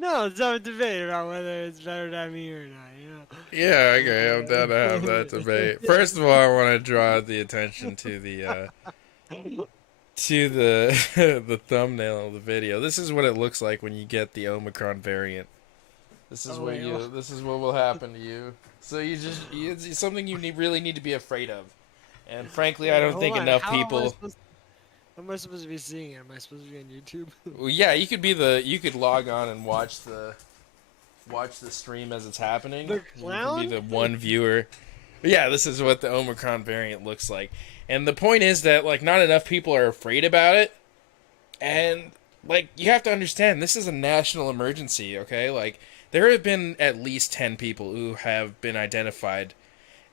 No, it's not a debate about whether it's better than me or not. Yeah, okay, I'm down to have that debate. First of all, I want to draw the attention to the the thumbnail of the video. This is what it looks like when you get the Omicron variant. Oh wait, This is what will happen to you. So it's something you really need to be afraid of. And frankly, I wait, don't hold think on. enough people. How am I supposed to be seeing it? Am I supposed to be on YouTube? Well, yeah, you could log on and watch the stream as it's happening. The You can be clown? the one viewer. But yeah, this is what the Omicron variant looks like. And the point is that like not enough people are afraid about it. And like you have to understand this is a national emergency, okay? Like there have been at least 10 people who have been identified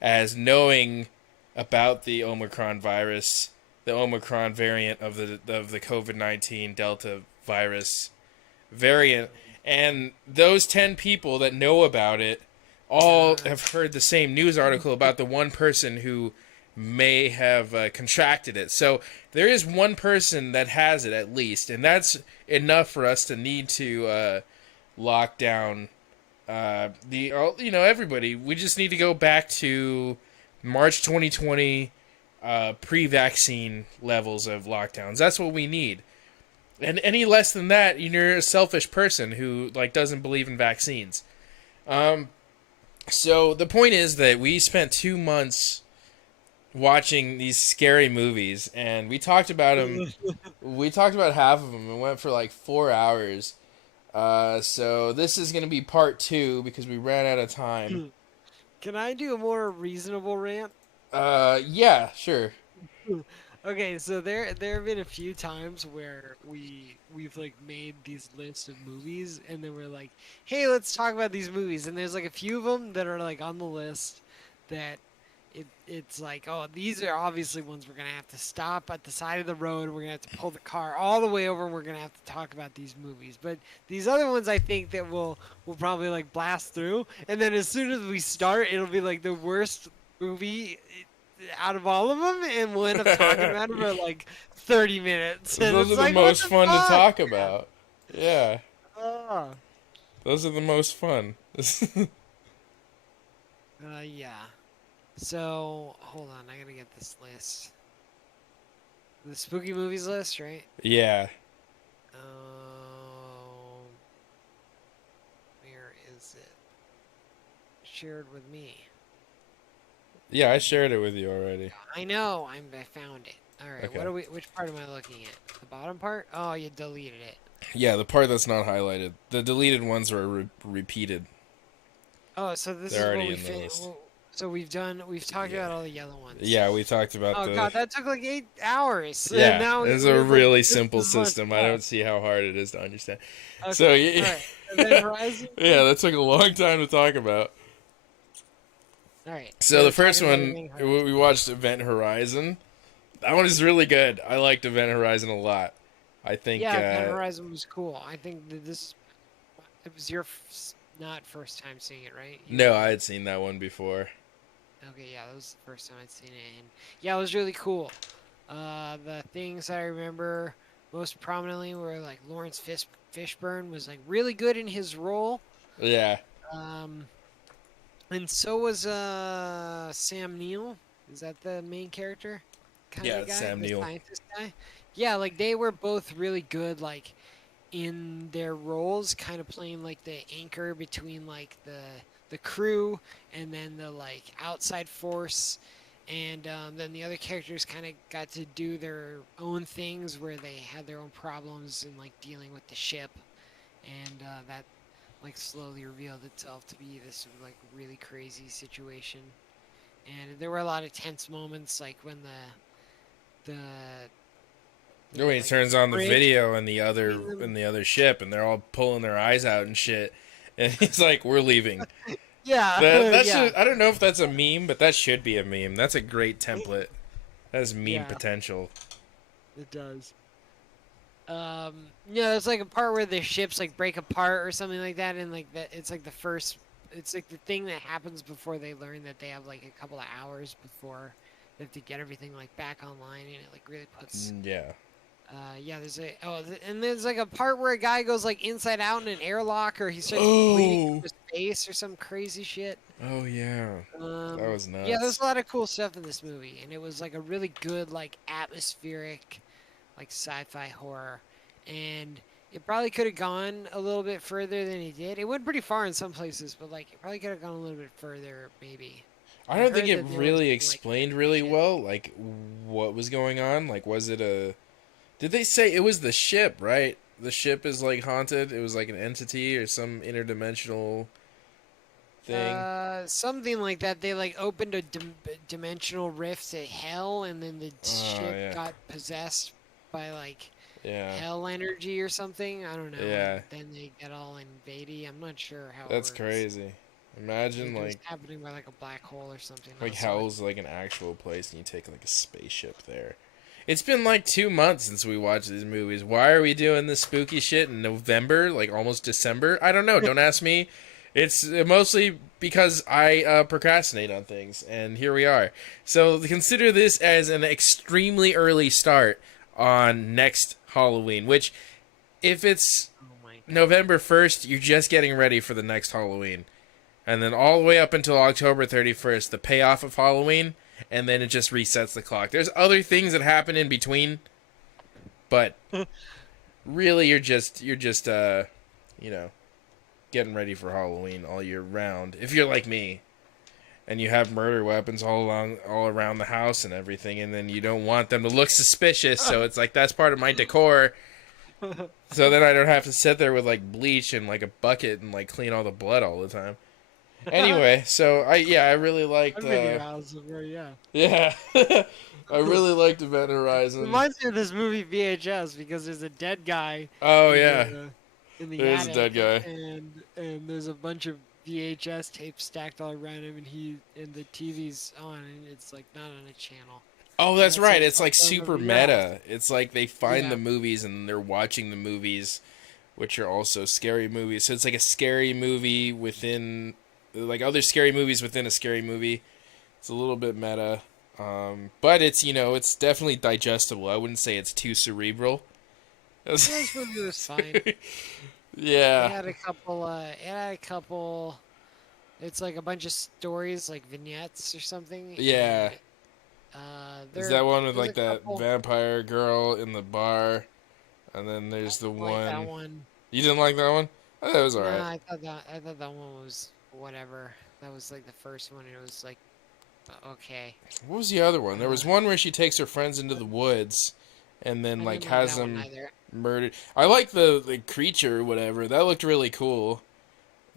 as knowing about the Omicron virus, the Omicron variant of the COVID-19 Delta virus variant, and those 10 people that know about it all have heard the same news article about the one person who may have contracted it. So there is one person that has it at least, and that's enough for us to need to lock down everybody. We just need to go back to March 2020 pre-vaccine levels of lockdowns. That's what we need. And any less than that, you're a selfish person who like doesn't believe in vaccines. So the point is that we spent 2 months watching these scary movies, and we talked about them. We talked about half of them and went for like 4 hours. So this is gonna be part two because we ran out of time. Can I do a more reasonable rant? Yeah, sure. Okay, so there have been a few times where we've like made these lists of movies, and then we're like, hey, let's talk about these movies. And there's like a few of them that are like on the list that it's like, oh, these are obviously ones we're gonna have to stop at the side of the road. We're gonna have to pull the car all the way over, and we're gonna have to talk about these movies. But these other ones, I think that we'll probably like blast through, and then as soon as we start, it'll be like the worst movie out of all of them, and we'll end up talking about it for like 30 minutes. And Those it's are the like, what most the fun to fuck? talk about. Yeah, Oh. those are the most fun. Yeah. So, hold on, I gotta get this list. The spooky movies list, right? Yeah. Um, where is it? Shared with me. Yeah, I shared it with you already. I know, I found it. All right, Okay. which part am I looking at? The bottom part? Oh, you deleted it. Yeah, the part that's not highlighted. The deleted ones are repeated. Oh, so this They're is what already we in the list. So we've talked Yeah. about all the yellow ones. Yeah, we talked about Oh the. god, that took like 8 hours. And Yeah, now it's a there's like really just simple as much system. I don't left. see how hard it is to understand. So Okay, yeah, alright. Event Horizon? yeah, that took a long time to talk about. Alright, So the we're first talking about one Event Horizon. we watched Event Horizon. That one is really good. I liked Event Horizon a lot. I think. Yeah, Event Horizon was cool. I think that this it was your not first time seeing it, right? No, I had seen that one before. Okay, yeah, that was the first time I'd seen it, and yeah, it was really cool. The things I remember most prominently were like Lawrence Fishburne was like really good in his role. Yeah, Um, and so was Sam Neill. Is that the main character? Kind yeah, of guy, Sam the Neill. scientist guy. Yeah, like they were both really good, like in their roles, kind of playing like the anchor between like the crew and then the like outside force. And then the other characters kind of got to do their own things where they had their own problems and like dealing with the ship, and that like slowly revealed itself to be this like really crazy situation. And there were a lot of tense moments, like when When he like turns on the bridge video between them. in the other ship, and they're all pulling their eyes out and shit, and he's like, "We're leaving." Yeah, That yeah, should, I don't know if that's a meme, but that should be a meme. That's a great template. That has meme yeah, potential. it does. Yeah, there's like a part where the ships like break apart or something like that, and like that, it's like the first, it's like the thing that happens before they learn that they have like a couple of hours before they have to get everything like back online, and it like really puts Yeah. Yeah, and there's like a part where a guy goes like inside out in an airlock, or he starts bleeding Oh, from his face or some crazy shit. oh yeah, that was Yeah, there's nuts. a lot of cool stuff in this movie, and it was like a really good, like atmospheric, like sci-fi horror, and it probably could have gone a little bit further than it did. It went pretty far in some places, but like it probably could have gone a little bit further, maybe. I I don't think heard it that there was really some, like explained crazy really shit. well, like what was going on. Like, was it a? Did they say it was the ship? Right, the ship is like haunted. It was like an entity or some interdimensional thing. Something like that. They like opened a dimensional rift to hell, and then the Oh ship yeah, got possessed by like yeah, hell energy or something. I don't know. And yeah. then they get all invadey. I'm not sure how it That's works. crazy. I Imagine think it was like happening by like a black hole or something. like So hell's like an actual place and you take like a spaceship there. It's been like 2 months since we watched these movies. Why are we doing this spooky shit in November, like almost December? I don't know. Don't ask me. It's mostly because I procrastinate on things, and here we are. So consider this as an extremely early start on next Halloween, which, if it's oh my god. November 1st, you're just getting ready for the next Halloween. And then all the way up until October 31st, the payoff of Halloween, and then it just resets the clock. There's other things that happen in between, but really you're just you know, getting ready for Halloween all year round. If you're like me and you have murder weapons all around the house and everything, and then you don't want them to look suspicious, so it's like that's part of my decor. So then I don't have to sit there with like bleach and like a bucket and like clean all the blood all the time. Anyway, so I really liked I've been to your house before, yeah. yeah. I really liked Event Horizon. Reminds me of this movie VHS because there's a dead guy Oh in yeah. the There's a attic, dead guy. and there's a bunch of VHS tapes stacked all around him, and the TV's on, and it's like not on a channel, Oh, and that's that's right. like It's all like super over your house. meta. It's like they find Yeah, the movies and they're watching the movies, which are also scary movies. So it's like a scary movie within like other scary movies within a scary movie. It's a little bit meta. But it's, it's definitely digestible. I wouldn't say it's too cerebral. yeah, this movie was fine. It Yeah. had a couple. It had a couple. It's like a bunch of stories, like vignettes or something, Yeah. and Is that one with there's like a that couple. vampire girl in the bar? And then I there's the didn't like that one. one. You didn't like that one? I thought it was alright. Nah, I thought that one was whatever. That was like the first one. It was like okay. What was the other one? There Uh, was one where she takes her friends into the woods and then I like didn't like has that one them either. murdered. I like the creature or whatever. That looked really cool.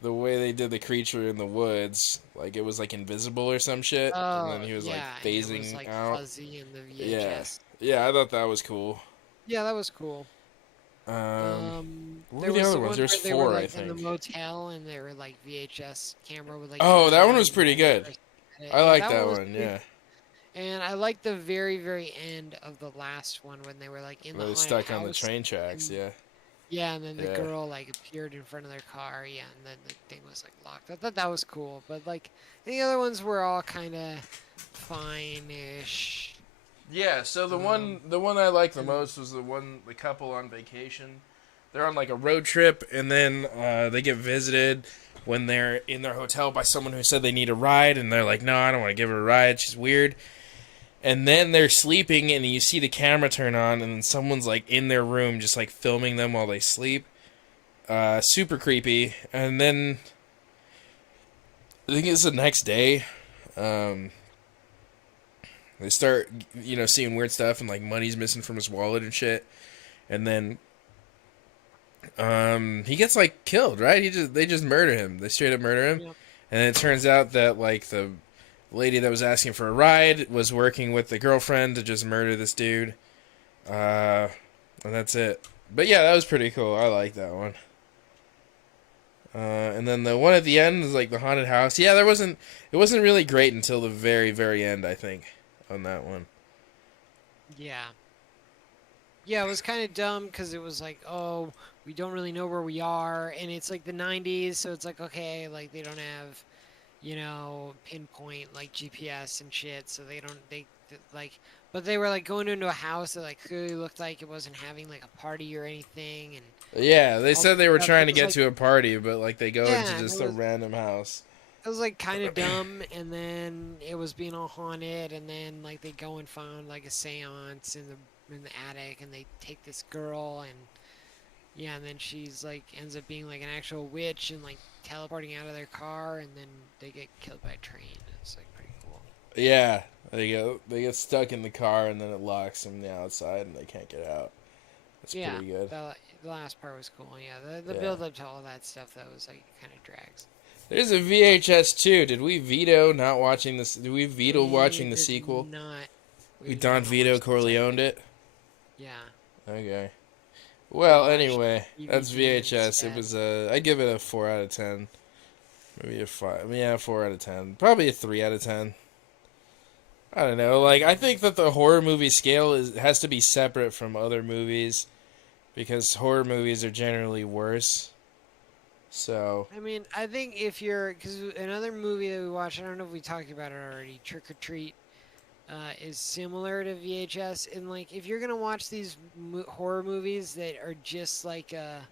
The way they did the creature in the woods, like it was like invisible or some shit, and then Oh he was like yeah, and it was phasing like out. fuzzy in the Yeah, VHS. yeah, I thought that was cool. Yeah, that was cool. What were There the was other the ones? one There's where they were four, I like in the think. motel and they were like VHS camera would like Oh, that one pan was and pretty then good. press edit. I Yeah, like that one that was one. pretty. Yeah, And I liked the very very end of the last one when they were like in the where they haunted stuck on the house train tracks. and Yeah, yeah, and then the yeah. girl like appeared in front of their car. Yeah, and then the thing was like locked. I thought that was cool, but like the other ones were all kind of fine-ish. Yeah, so the Um, one I liked the and most was the couple on vacation. They're on like a road trip, and then they get visited when they're in their hotel by someone who said they need a ride, and they're like, "No, I don't want to give her a ride. She's weird." And then they're sleeping, and you see the camera turn on, and then someone's like in their room, just like filming them while they sleep. Super creepy. And then I think it's the next day. Um, they start, seeing weird stuff, and like money's missing from his wallet and shit. And then he gets like killed, right? They just murder him. They straight up murder him. yeah, And it turns out that like the lady that was asking for a ride was working with the girlfriend to just murder this dude. And that's it. But yeah, that was pretty cool. I like that one. And then the one at the end is like the haunted house. Yeah, it wasn't really great until the very, very end, I think, on that one. yeah. Yeah, it was kind of dumb because it was like, oh, we don't really know where we are, and it's like the '90s, so it's like, okay, like they don't have, pinpoint like GPS and shit, so they don't like But they were like going into a house that like clearly looked like it wasn't having like a party or anything, and Yeah, they all said this they were stuff. trying It to was get like, to a party, but like they go into yeah, and just a random house. it was like kind of dumb, and then it was being all haunted, and then like they go and find like a seance in the attic, and they take this girl, and yeah, and then she's like ends up being like an actual witch and like teleporting out of their car, and then they get killed by a train. It's like pretty cool. Yeah, they get stuck in the car and then it locks them on the outside and they can't get out. That's Yeah, pretty good. the last part was cool. Yeah, the Yeah. build up to all that stuff though was like kind of drags. There's a VHS too. Did we veto not watching this? Did we veto We watching the did sequel? not. We did Don not Vito watch the Corleoned second. it. Yeah, Okay. we Well, watched anyway, that's DVD VHS. It instead. was I give it a 4 out of 10. Maybe a 5. Yeah, 4 out of 10. Probably a 3 out of 10. I don't know. Like I think that the horror movie scale has to be separate from other movies because horror movies are generally worse. So I mean, I think if you're because another movie that we watched, I don't know if we talked about it already, Trick or Treat, is similar to VHS. And like, if you're gonna watch these horror movies that are just like a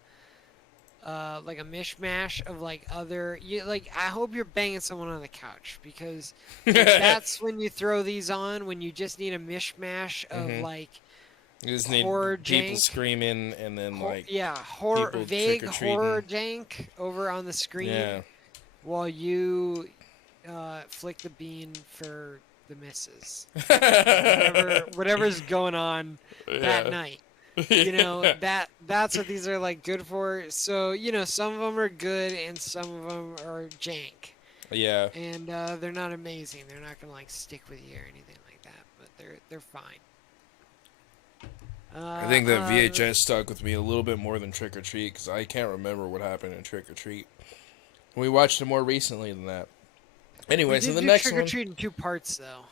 mishmash of like other you like I hope you're banging someone on the couch because like, that's when you throw these on when you just need a mishmash of Mhm. like you just need horror people jank screaming and then like yeah horror people vague trick or horror treating. jank over on the screen Yeah. while you flick the bean for the misses whatever's going on that Yeah. night. You know that's what these are like good for. So you know some of them are good and some of them are jank, Yeah. and they're not amazing. They're not gonna like stick with you or anything like that, but they're fine. I think that VHS stuck with me a little bit more than Trick or Treat because I can't remember what happened in Trick or Treat. We watched it more recently than that. Anyway, we so did the do next Trick or one. Treat in two parts though.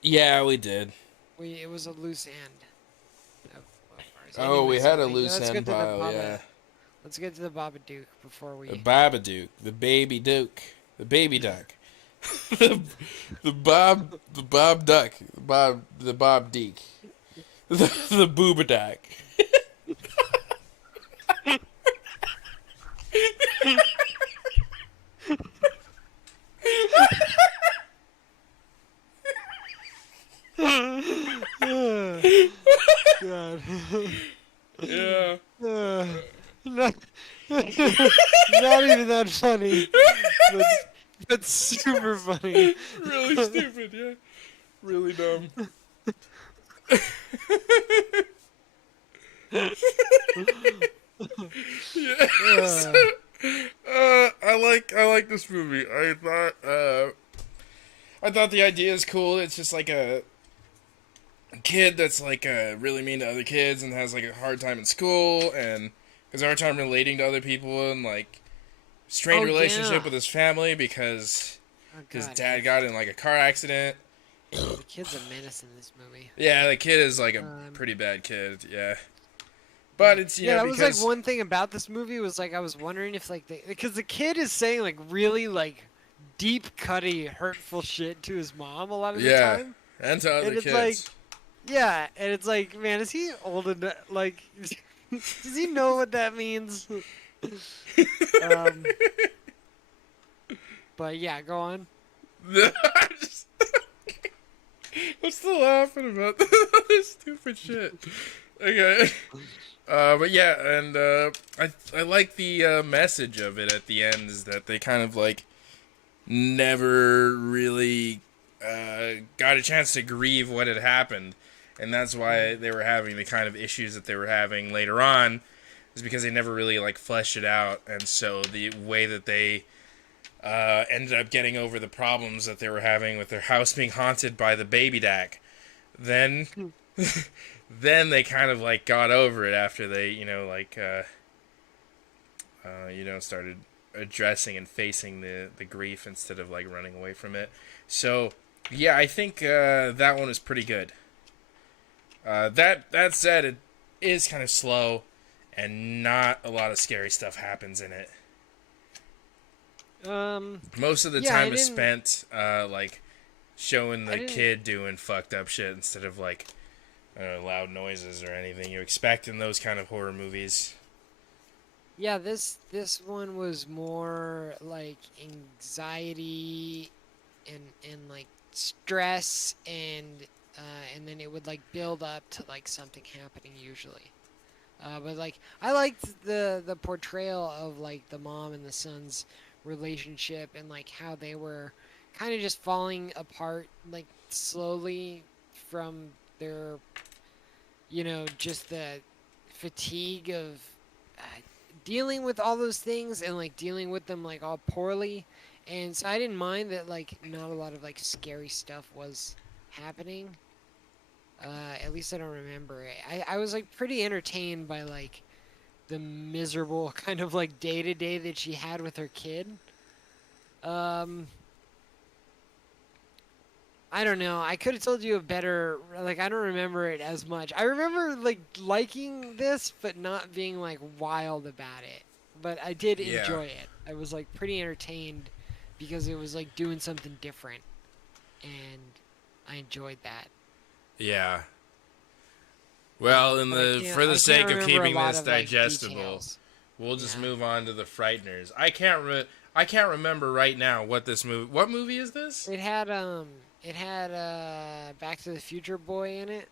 Yeah, we did. It was a loose end. Of ours. Oh, we Anyways, had a like, loose let's end get to the pile, yeah. Let's get to the Babadook before The we. Babadook, the baby Duke, the baby duck, the Bob Duck, the Bob Deek, the Booba Duck. God. Yeah. Not, not even that funny, but, but super funny. Really stupid, yeah. Really dumb. Yes. Uh, I like this movie. I thought the idea is cool. It's just like a kid that's like really mean to other kids and has like a hard time in school and has a hard time relating to other people and like strained Oh, relationship yeah. with his family because oh his God, dad got in like a car accident. the kid's a menace in this movie. Yeah, the kid is like a pretty bad kid. Yeah, but it's yeah, that was because like one thing about this movie was like I was wondering if like because the kid is saying like really like deep cutty hurtful shit to his mom a lot of the yeah, time. and to other And it's kids. like yeah, and it's like man, is he old enough? Like, does he know what that means? um, but yeah, go on. I'm still laughing about this stupid shit. Okay. But yeah, and I like the message of it at the end is that they kind of like never really got a chance to grieve what had happened, and that's why they were having the kind of issues that they were having later on, is because they never really like fleshed it out, and so the way that they ended up getting over the problems that they were having with their house being haunted by the baby Dak, then then they kind of like got over it after they started addressing and facing the grief instead of like running away from it. So yeah, I think that one was pretty good. That said, it is kind of slow and not a lot of scary stuff happens in it. Most of the Yeah, time I is didn't- spent like showing I the didn't. kid doing fucked up shit instead of like loud noises or anything you expect in those kind of horror movies. Yeah, this one was more like anxiety and like stress and then it would like build up to like something happening usually. But like I liked the portrayal of like the mom and the son's relationship and like how they were kind of just falling apart like slowly from their just the fatigue of uh, dealing with all those things and like dealing with them like all poorly. And so I didn't mind that like not a lot of like scary stuff was happening. At least I don't remember it. I was like pretty entertained by like the miserable kind of like day to day that she had with her kid. Um, I don't know. I could have told you a better, like, I don't remember it as much. I remember, like, liking this, but not being, like, wild about it. But I did Yeah. enjoy it. I was, like, pretty entertained because it was, like, doing something different. And I enjoyed that. Yeah. Well, in But I the can't, for the I can't sake of remember a keeping lot this of, like, digestible, details. we'll just Yeah. move on to the Frighteners. I can't remember right now what this movie. What movie is this? It had Back to the Future boy in it.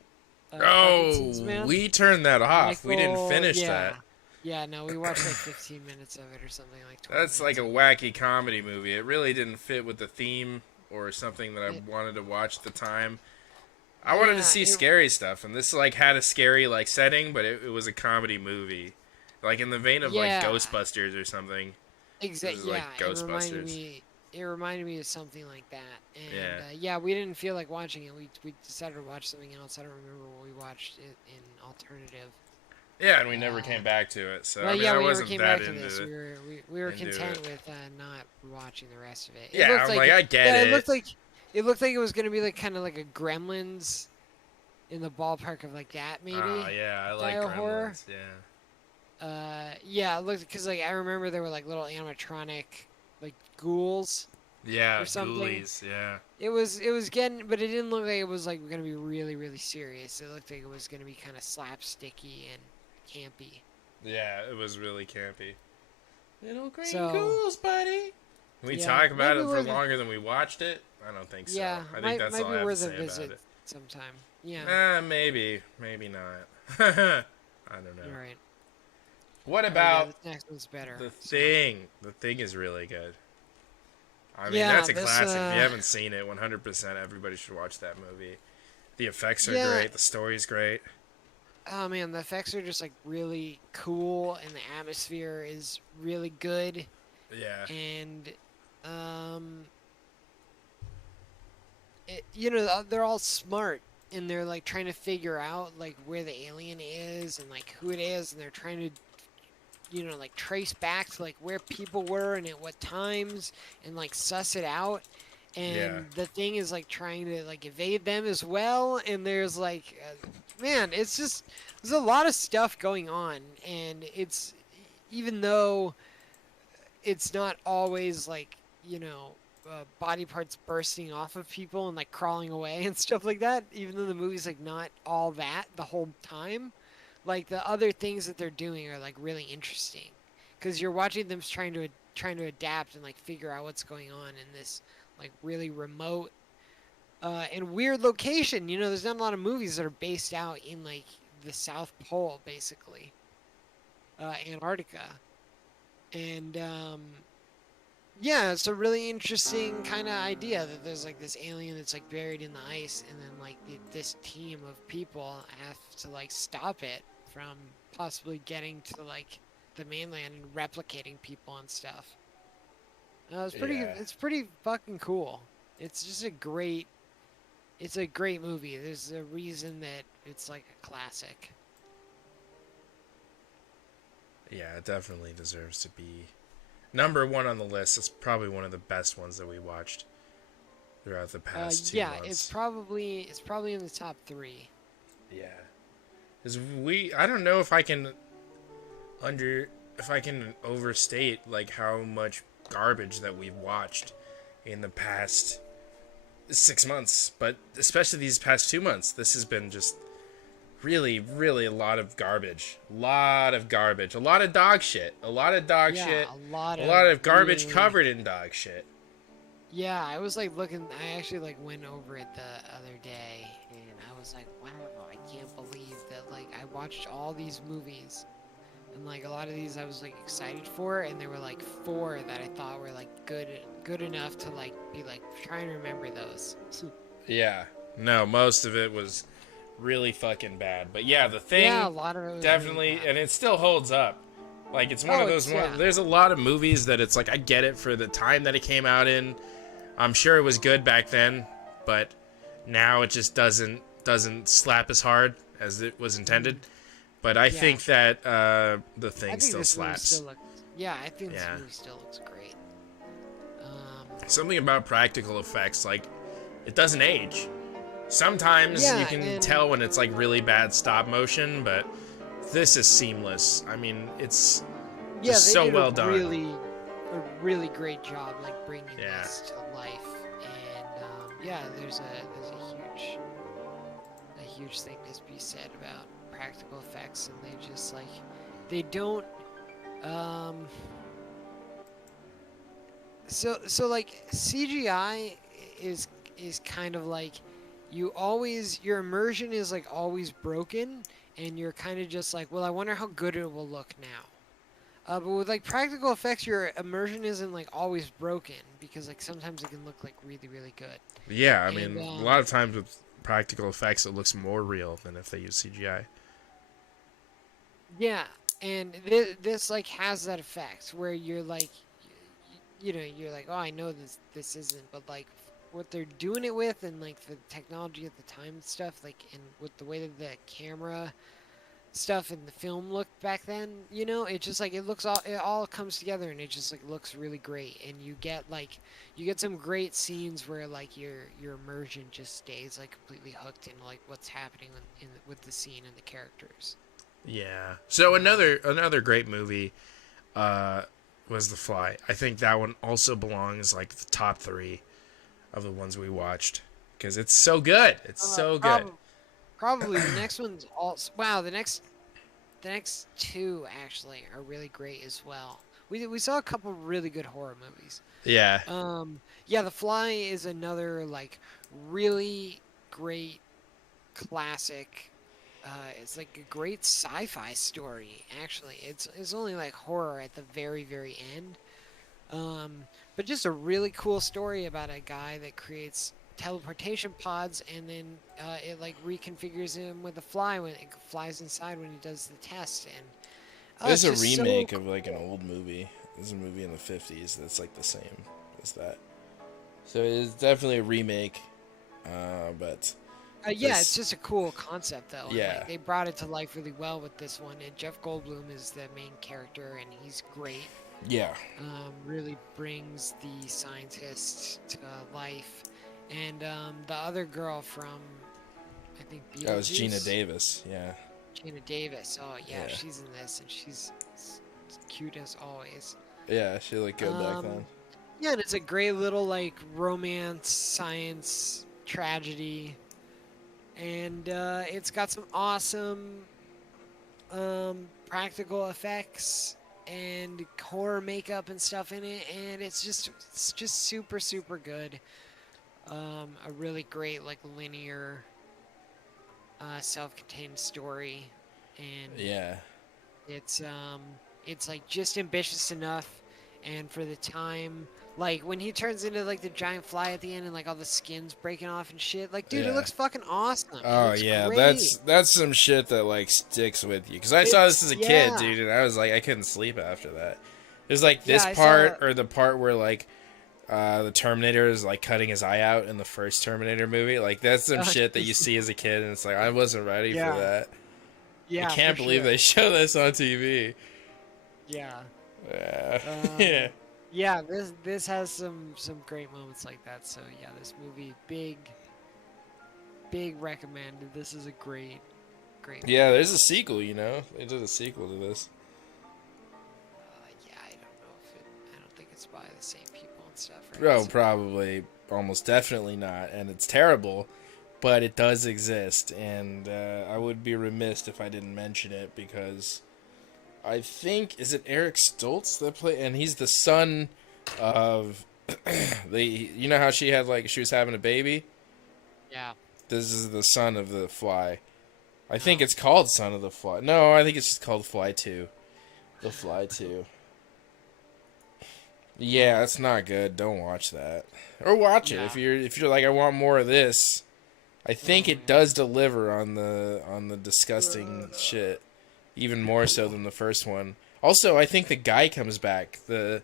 Parkinson's Oh, man. we turned that off. We didn't Michael, finish that. yeah. Yeah, no, we watched like 15 minutes of it or something, like 20 That's like minutes a of it. wacky comedy movie. It really didn't fit with the theme or something that I It wanted to watch at the time. I wanted to yeah, see it scary stuff, and this like had a scary like setting, but it was a comedy movie, like in the vein of like yeah, Ghostbusters or something. This is like yeah, Ghostbusters. it reminded me of something like that. And Yeah, yeah, we didn't feel like watching it. We decided to watch something else. I don't remember what we watched it in alternative. yeah, and we never Uh, came back to it. So I well, mean, yeah, I we never wasn't came that back to this. We were into content it. with not watching the rest of it. It Yeah, looked I'm like like, I get yeah, it. it looked like it was gonna be like kind of like a Gremlins in the ballpark of like that Oh maybe yeah, I like style horror. Gremlins. Yeah, Yeah, it looked because like I remember there were like little animatronic like ghouls yeah, or something. Ghoulies. Yeah, It was getting, but it didn't look like it was like gonna be really really serious. It looked like it was gonna be kind of slapsticky and campy. yeah, it was really campy. Little green So ghouls, buddy. Can we yeah, talk might about be it for worth longer than we watched it? I don't think so. yeah I think might that's might all be I have to worth a say about visit it. sometime. Yeah, Maybe, maybe not. I don't know. all right. What Oh yeah, about this next one's better. The So Thing? The Thing is really good. I mean, yeah, that's a this classic. If you haven't seen it, 100% everybody should watch that movie. The effects are yeah. great. The story's great. Oh man, the effects are just like really cool, and the atmosphere is really good, Yeah. and um, they're all smart, and they're like trying to figure out like where the alien is and like who it is, and they're trying to like trace back to like where people were and at what times, and like suss it out. Yeah. And the thing is like trying to like evade them as well, and there's like man, it's just there's a lot of stuff going on, and it's even though it's not always like body parts bursting off of people and like crawling away and stuff like that, even though the movie's like not all that the whole time, like the other things that they're doing are like really interesting because you're watching them trying to adapt and like figure out what's going on in this like really remote and weird location. There's not a lot of movies that are based out in like the South Pole, basically, Antarctica, and yeah, it's a really interesting kind of idea that there's like this alien that's like buried in the ice, and then like this team of people have to like stop it from possibly getting to like the mainland and replicating people and stuff. Yeah. It's pretty fucking cool. It's just it's a great movie. There's a reason that it's like a classic. Yeah, it definitely deserves to be number one on the list. It's probably one of the best ones that we watched throughout the past two Yeah, it's months. probably in the top three. Yeah. Cause I don't know if I can overstate like how much garbage that we've watched in the past 6 months, but especially these past 2 months, this has been just really, really a lot of garbage. A lot of garbage. A lot of dog shit. A lot of dog Yeah, shit. a lot A lot of of garbage really. covered in dog shit. Yeah, I was like looking. I actually like went over it the other day, and I was like, wow, I can't believe that like I watched all these movies, and like a lot of these I was like excited for, and there were like four that I thought were like good enough to like be like trying to remember those. Yeah. No, most of it was really fucking bad. But yeah, the Yeah, thing a lot of it was really definitely, bad. and it still holds up. Like it's one Oh, of those it's one. yeah, There's a lot of movies that it's like I get it for the time that it came out in. I'm sure it was good back then, but now it just doesn't slap as hard as it was intended. mm, But I yeah. think that the I thing think still this movie slaps. still looks. Yeah, I think this Yeah. movie still looks great. Um, Something about practical effects, like it doesn't age. Sometimes you yeah, can and tell when it's like really bad stop motion, but this is seamless. I mean, it's yeah, just they so did well done. a really great job like bringing Yeah. this to life. And yeah, a huge thing to be said about practical effects, and they just like they don't. Um, so like CGI is is kind of like you always your immersion is like always broken, and you're kind of just like, well, I wonder how good it will look now. But with like practical effects, your immersion isn't like always broken because like sometimes it can look like really really good. Yeah, I And mean, a lot of times with practical effects, it looks more real than if they use CGI. yeah, and this like has that effect where you're like, you know, you're like, oh, I know this isn't, but like what they're doing it with and like the technology at the time and stuff, like and with the way that the camera stuff and the film looked back then, you know, it just like it all comes together and it just like looks really great, and you get some great scenes where like your immersion just stays like completely hooked in like what's happening with the scene and the characters. Yeah. So Um, another great movie uh, was The Fly. I think that one also belongs like the top three of the ones we watched because it's so good. It's so good. probably probably the next one's also wow. The next two actually are really great as well. We saw a couple really good horror movies. Yeah. Yeah, The Fly is another like really great classic. It's like a great sci-fi story. Actually, it's only like horror at the very end. But just a really cool story about a guy that creates teleportation pods, and then it like reconfigures him with a fly when it flies inside when he does the test, and There's it's a just so. remake of like an old movie. There's a movie in the 50s that's like the same as that. So it's definitely a remake. But Yeah, it's this, just a cool concept though, and yeah. like they brought it to life really well with this one. And Jeff Goldblum is the main character, and he's great. Yeah. Really brings the scientist to life, and the other girl from I think That was Gina Beetlejuice, Davis. Yeah. Gina Davis. Oh yeah, Yeah. she's in this, and she's cute as always. Yeah, she looked good back Um, then. yeah, and it's a great little like romance science tragedy, and it's got some awesome practical effects and horror makeup and stuff in it, and it's just super good. A really great like linear, self-contained story, and Yeah. it's like just ambitious enough, and for the time. Like when he turns into like the giant fly at the end and like all the skins breaking off and shit. Like, dude, it Yeah. looks fucking awesome. It Oh looks yeah, great. that's some shit that like sticks with you. Cause I saw this It's as a kid, yeah. dude, and I was like, I couldn't sleep after that. There's like Yeah, this I saw. part or the part where like the Terminator is like cutting his eye out in the first Terminator movie. Like that's some shit that you see as a kid, and it's like I wasn't ready for Yeah, that. I yeah, for can't believe they sure. show this on TV. Yeah. Yeah, yeah, Um, yeah, this has some great moments like that. So yeah, this movie, big recommended. This is a great yeah. movie to There's a watch. sequel, you know. They did a sequel to this. Yeah, I don't know if it. I don't think it's influenced by the same people and stuff, right? Oh, So, probably, almost definitely not, and it's terrible, but it does exist, and I would be remiss if I didn't mention it because I think is it Eric Stoltz that play, and he's the son of the. You know how she had like she was having a baby. yeah. This is the son of the Fly. I think Oh. it's called Son of the Fly. No, I think it's just called Fly 2. The Fly 2. Yeah, it's not good. Don't watch that. Or watch it Yeah. if you're like I want more of this. I think Oh it man. does deliver on the disgusting shit even more so than the first one. Also, I think the guy comes back. They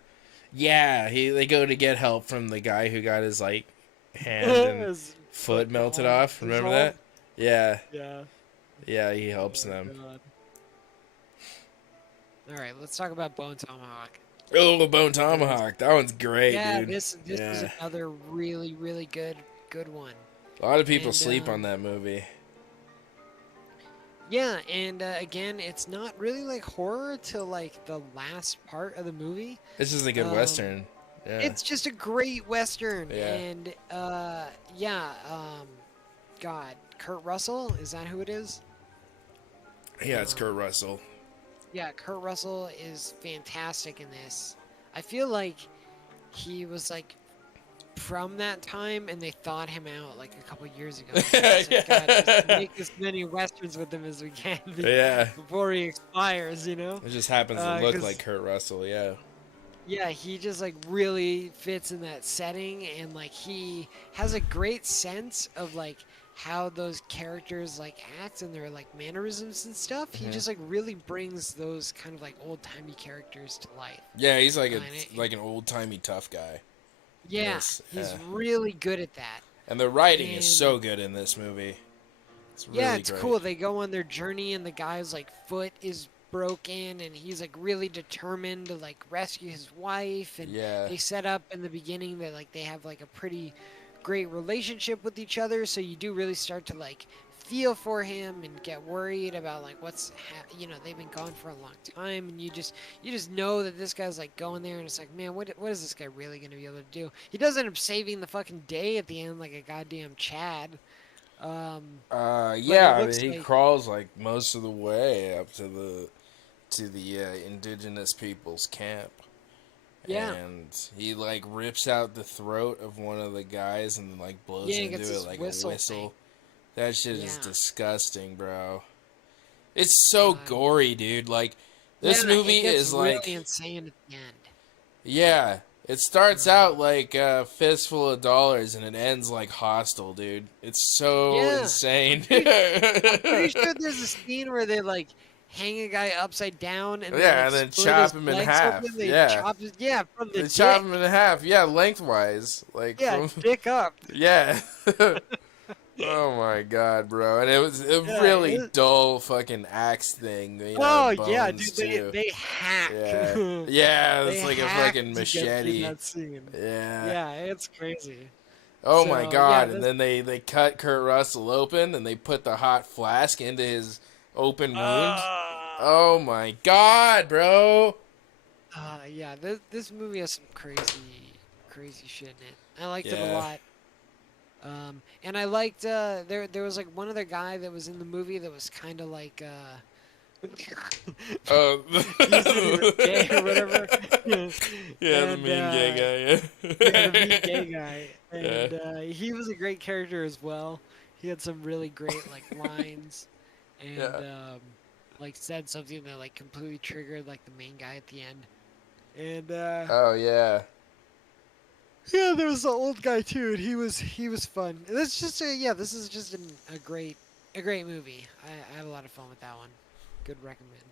go to get help from the guy who got his like hand and His foot foot and melted arm off. Remember that? dissolved. Yeah. Yeah. Yeah, he helps Oh them. god. All right, let's talk about Bone Tomahawk. Oh, the Bone This- Tomahawk. That one's great, Yeah, dude. this is Yeah. another really good one. A lot of people And sleep on that movie. yeah, and again, it's not really like horror till like the last part of the movie. This is a good Um, western. Yeah. It's just a great western, Yeah. and yeah, God, Kurt Russell, is that who it is? Yeah, it's Kurt Russell. Yeah, Kurt Russell is fantastic in this. I feel like he was like from that time, and they thawed him out like a couple years ago. It's like, God, just make as many westerns with him as we can Yeah. before he expires, you know? It just happens to look 'Cause- like Kurt Russell, yeah. Yeah, he just like really fits in that setting, and like he has a great sense of like how those characters like act and their like mannerisms and stuff. He Mhm. just like really brings those kind of like old timey characters to life. Yeah, he's like And it- like an old timey tough guy. Yeah, Yes, he's yeah. really good at that. And the writing And- is so good in this movie. It's really Yeah, it's great. cool. They go on their journey, and the guy's like foot is broken, and he's like really determined to like rescue his wife. And Yeah. they set up in the beginning that like they have like a pretty great relationship with each other, so you do really start to like feel for him and get worried about like you know, they've been gone for a long time, and you just know that this guy's like going there, and it's like, man, what is this guy really gonna be able to do? He does end up saving the fucking day at the end like a goddamn Chad. Yeah, I looks mean, he like- crawls like most of the way up to the indigenous people's camp. Yeah. And he like rips out the throat of one of the guys and like blows Yeah, he into gets it his like whistle a whistle. thing. That shit is Yeah. disgusting, bro. It's so God. gory, dude. Like this Yeah, movie it gets is really like insane at the end. yeah. It starts out like a fistful of dollars and it ends like Hostel, dude. It's so Yeah. insane. Pretty sure there's a scene where they like hang a guy upside down and Yeah, like, and then split chop his him in legs half. open. They Yeah. chop his, yeah, from the They dick. chop him in half, yeah, lengthwise, like Yeah, from, dick up. yeah. Oh my god, bro! And it was a Yeah, really it- dull fucking axe thing. Made Oh out of yeah, bones, dude, too. they hack. Yeah, yeah, They it's like a hack fucking to get through machete. that scene. Yeah. Yeah, it's crazy. Oh So, my yeah, god! this- And then they cut Kurt Russell open, and they put the hot flask into his open wound. Oh my god, bro! Yeah, this movie has some crazy shit in it. I liked it a Yeah. lot. And I liked there was like one other guy that was in the movie that was kind of like Oh, gay or whatever. Yeah, the And, mean gay guy. Yeah, yeah, the mean gay guy, and Yeah. he was a great character as well. He had some really great like lines, and Yeah. like said something that like completely triggered like the main guy at the end. And Oh yeah. yeah, there was the old guy too, and he was fun. This just this is just a great movie. I had a lot of fun with that one. Good recommend.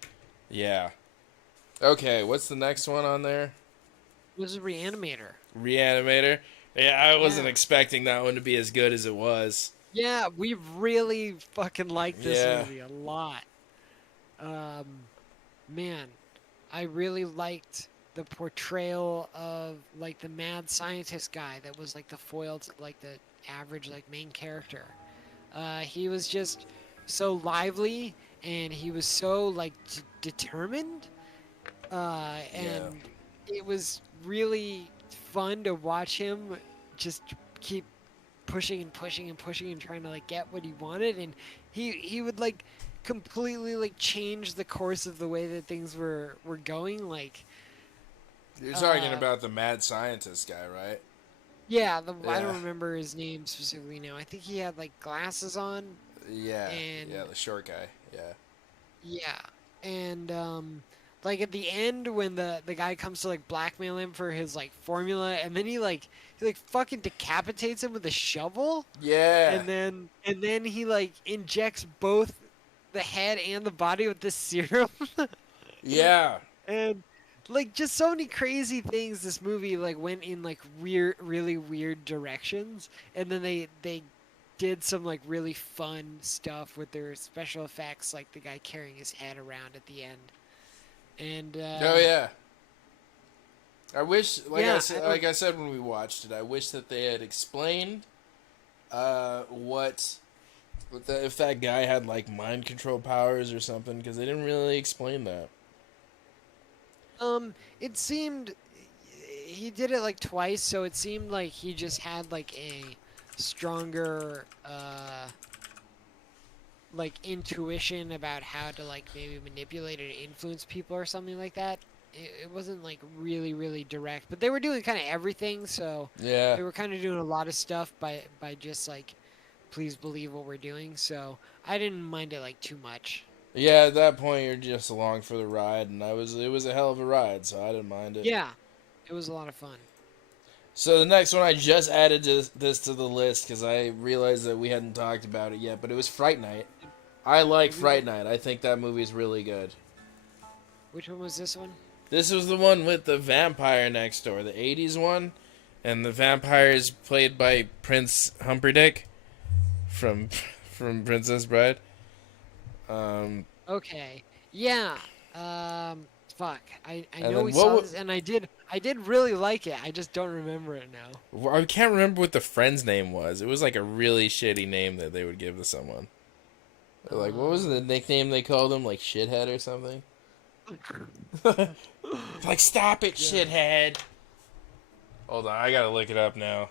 Yeah. Okay, what's the next one on there? This is Reanimator. Reanimator. Yeah, I wasn't Yeah. expecting that one to be as good as it was. Yeah, we really fucking like this Yeah. movie a lot. Man, I really liked the portrayal of like the mad scientist guy that was like the foil to like the average like main character. He was just so lively, and he was so like determined, and it was really fun to watch him just keep pushing and pushing and pushing and trying to like get what he wanted, and he would like completely like change the course of the way that things were going. Like, You're talking uh, about the mad scientist guy, right? yeah, I Yeah. don't remember his name specifically now. I think he had like glasses on, Yeah. Yeah, and the short guy. Yeah. yeah, and like at the end when the guy comes to like blackmail him for his like formula, and then he like fucking decapitates him with a shovel. Yeah. And then he like injects both the head and the body with this serum. Yeah. And like just so many crazy things this movie like went in like weird, really weird directions. And then they did some like really fun stuff with their special effects, like the guy carrying his head around at the end. And Oh yeah. I wish, yeah, I don't. like I said when we watched it, I wish that they had explained what if that guy had like mind control powers or something, because they didn't really explain that. It seemed he did it like twice, so it seemed like he just had like a stronger like intuition about how to like maybe manipulate or influence people or something like that. It wasn't like really really direct, but they were doing kind of everything, so Yeah. they were kind of doing a lot of stuff by just like please believe what we're doing. So I didn't mind it like too much. Yeah, at that point you're just along for the ride, and it was a hell of a ride, so I didn't mind it. Yeah, it was a lot of fun. So the next one I just added this to the list because I realized that we hadn't talked about it yet, but it was Fright Night. I like Did we? Fright Night. I think that movie is really good. Which one was this one? This was the one with the vampire next door, the '80s one, and the vampire is played by Prince Humperdinck from from Princess Bride. Um, Okay. Yeah. Fuck. I and know then we saw this, and I did really like it. I just don't remember it now. I can't remember what the friend's name was. It was like a really shitty name that they would give to someone. Like, what was the Um. nickname they called him? Like shithead or something? Like, stop it, Yeah. shithead. Hold on, I gotta look it up now.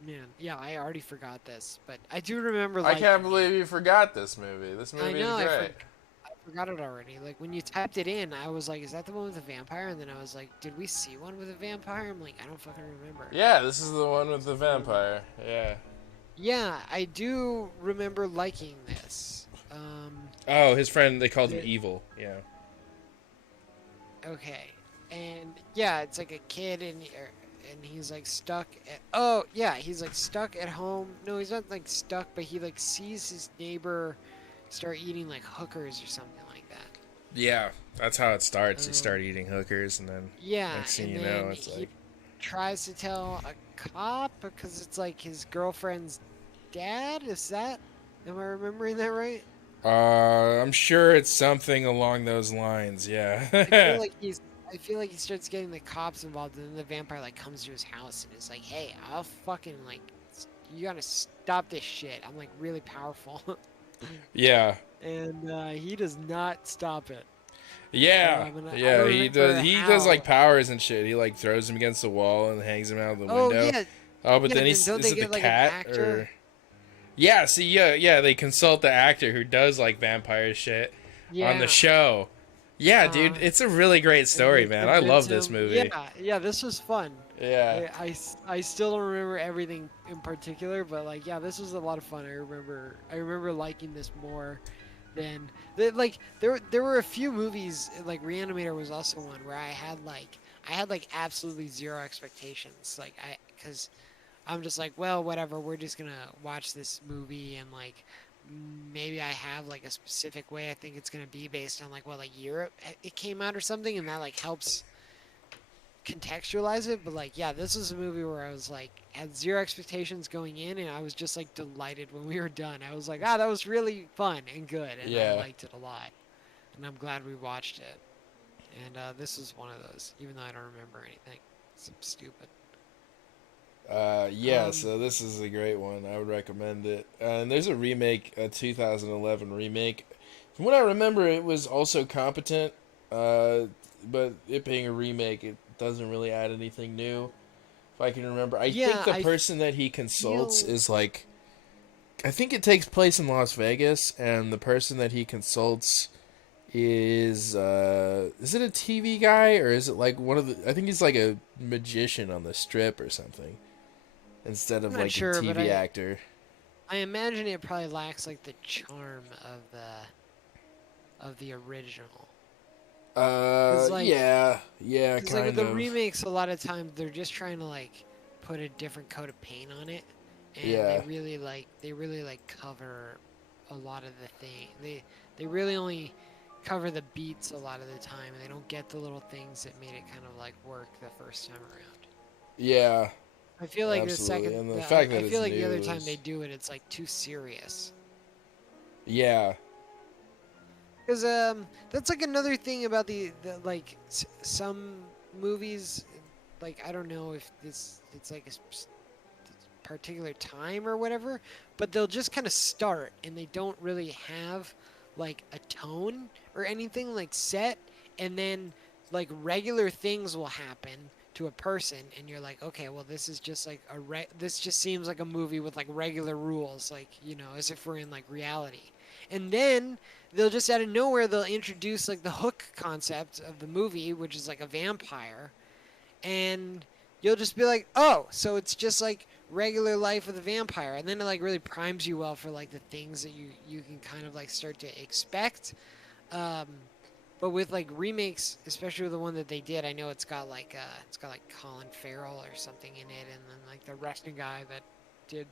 Man. Yeah. I already forgot this, but I do remember I can't liking it. believe you forgot this movie. This I movie is know. great. I forgot it already. Like when you typed it in, I was like, "Is that the one with the vampire?" And then I was like, "Did we see one with a vampire?" I'm like, "I don't fucking remember." Yeah, this is the one with the vampire. Yeah. Yeah, I do remember liking this. Oh, his friend, they called him The, Evil. Yeah. Okay, and yeah, it's like a kid, and he's like stuck at. Oh yeah, he's like stuck at home. No, he's not like stuck, but he like sees his neighbor start eating like hookers or something like that. Yeah, that's how it starts. You Um, start eating hookers, and then yeah, next thing and you know, then it's he like, tries to tell a cop because it's like his girlfriend's dad. Is that? Am I remembering that right? I'm sure it's something along those lines. I feel Yeah. like he's. I feel like he starts getting the cops involved, and then the vampire like comes to his house and is like, "Hey, I'll fucking like, you gotta stop this shit. I'm like really powerful," Yeah. and he does not stop it. Yeah. And I Yeah, don't he does. remember He does like how. powers and shit. He like throws him against the wall and hangs him out of the Oh window. yeah, Oh, but yeah. then Then he's don't is they it the get like an cat actor? or? Yeah. See, yeah. They consult the actor who does like vampire shit on the Yeah. show. Yeah, dude, Uh, it's a really great and story, they man. I convince love this him. Yeah, movie. yeah. This was fun. Yeah. I still don't remember everything in particular, but like yeah, this was a lot of fun. I remember liking this more than like there were a few movies like Reanimator was also one where I had like absolutely zero expectations, like I because I'm just like, well, whatever, we're just gonna watch this movie, and like maybe I have like a specific way I think it's gonna be based on like what like year it came out or something, and that like helps contextualize it. But like yeah, this was a movie where I was like had zero expectations going in, and I was just like delighted when we were done. I was like, that was really fun and good, and I Yeah. liked it a lot, and I'm glad we watched it. And this was one of those, even though I don't remember anything. It's stupid. Yeah, Um, so this is a great one. I would recommend it. And there's a remake, a 2011 remake. From what I remember, it was also competent. Uh, but it being a remake, it doesn't really add anything new. If I can remember, I think yeah, the person that he consults feel is like, I think it takes place in Las Vegas, and the person that he consults is it a TV guy or is it like one of the? I think he's like a magician on the strip or something instead I'm of not like a sure, but TV actor. I imagine it probably lacks like the charm of the original. Cause like, Yeah, cause like with kind the of. remakes, a lot of times they're just trying to like put a different coat of paint on it, and Yeah, they really like cover a lot of the thing. They really only cover the beats a lot of the time, and they don't get the little things that made it kind of like work the first time around. yeah, I feel like absolutely. And the fact I that it's feel like the other new time they is, do it, it's like too serious. yeah, Because that's like another thing about the like some movies, like I don't know if it's like a particular time or whatever, but they'll just kind of start and they don't really have like a tone or anything like set, and then like regular things will happen to a person and you're like, okay, well this is just like this just seems like a movie with like regular rules, like, you know, as if we're in like reality. And then they'll just out of nowhere they'll introduce like the hook concept of the movie, which is like a vampire, and you'll just be like, oh, so it's just like regular life with a vampire, and then it like really primes you well for like the things that you can kind of like start to expect. Um, but with like remakes, especially with the one that they did, I know it's got like Colin Farrell or something in it, and then like the Russian guy that did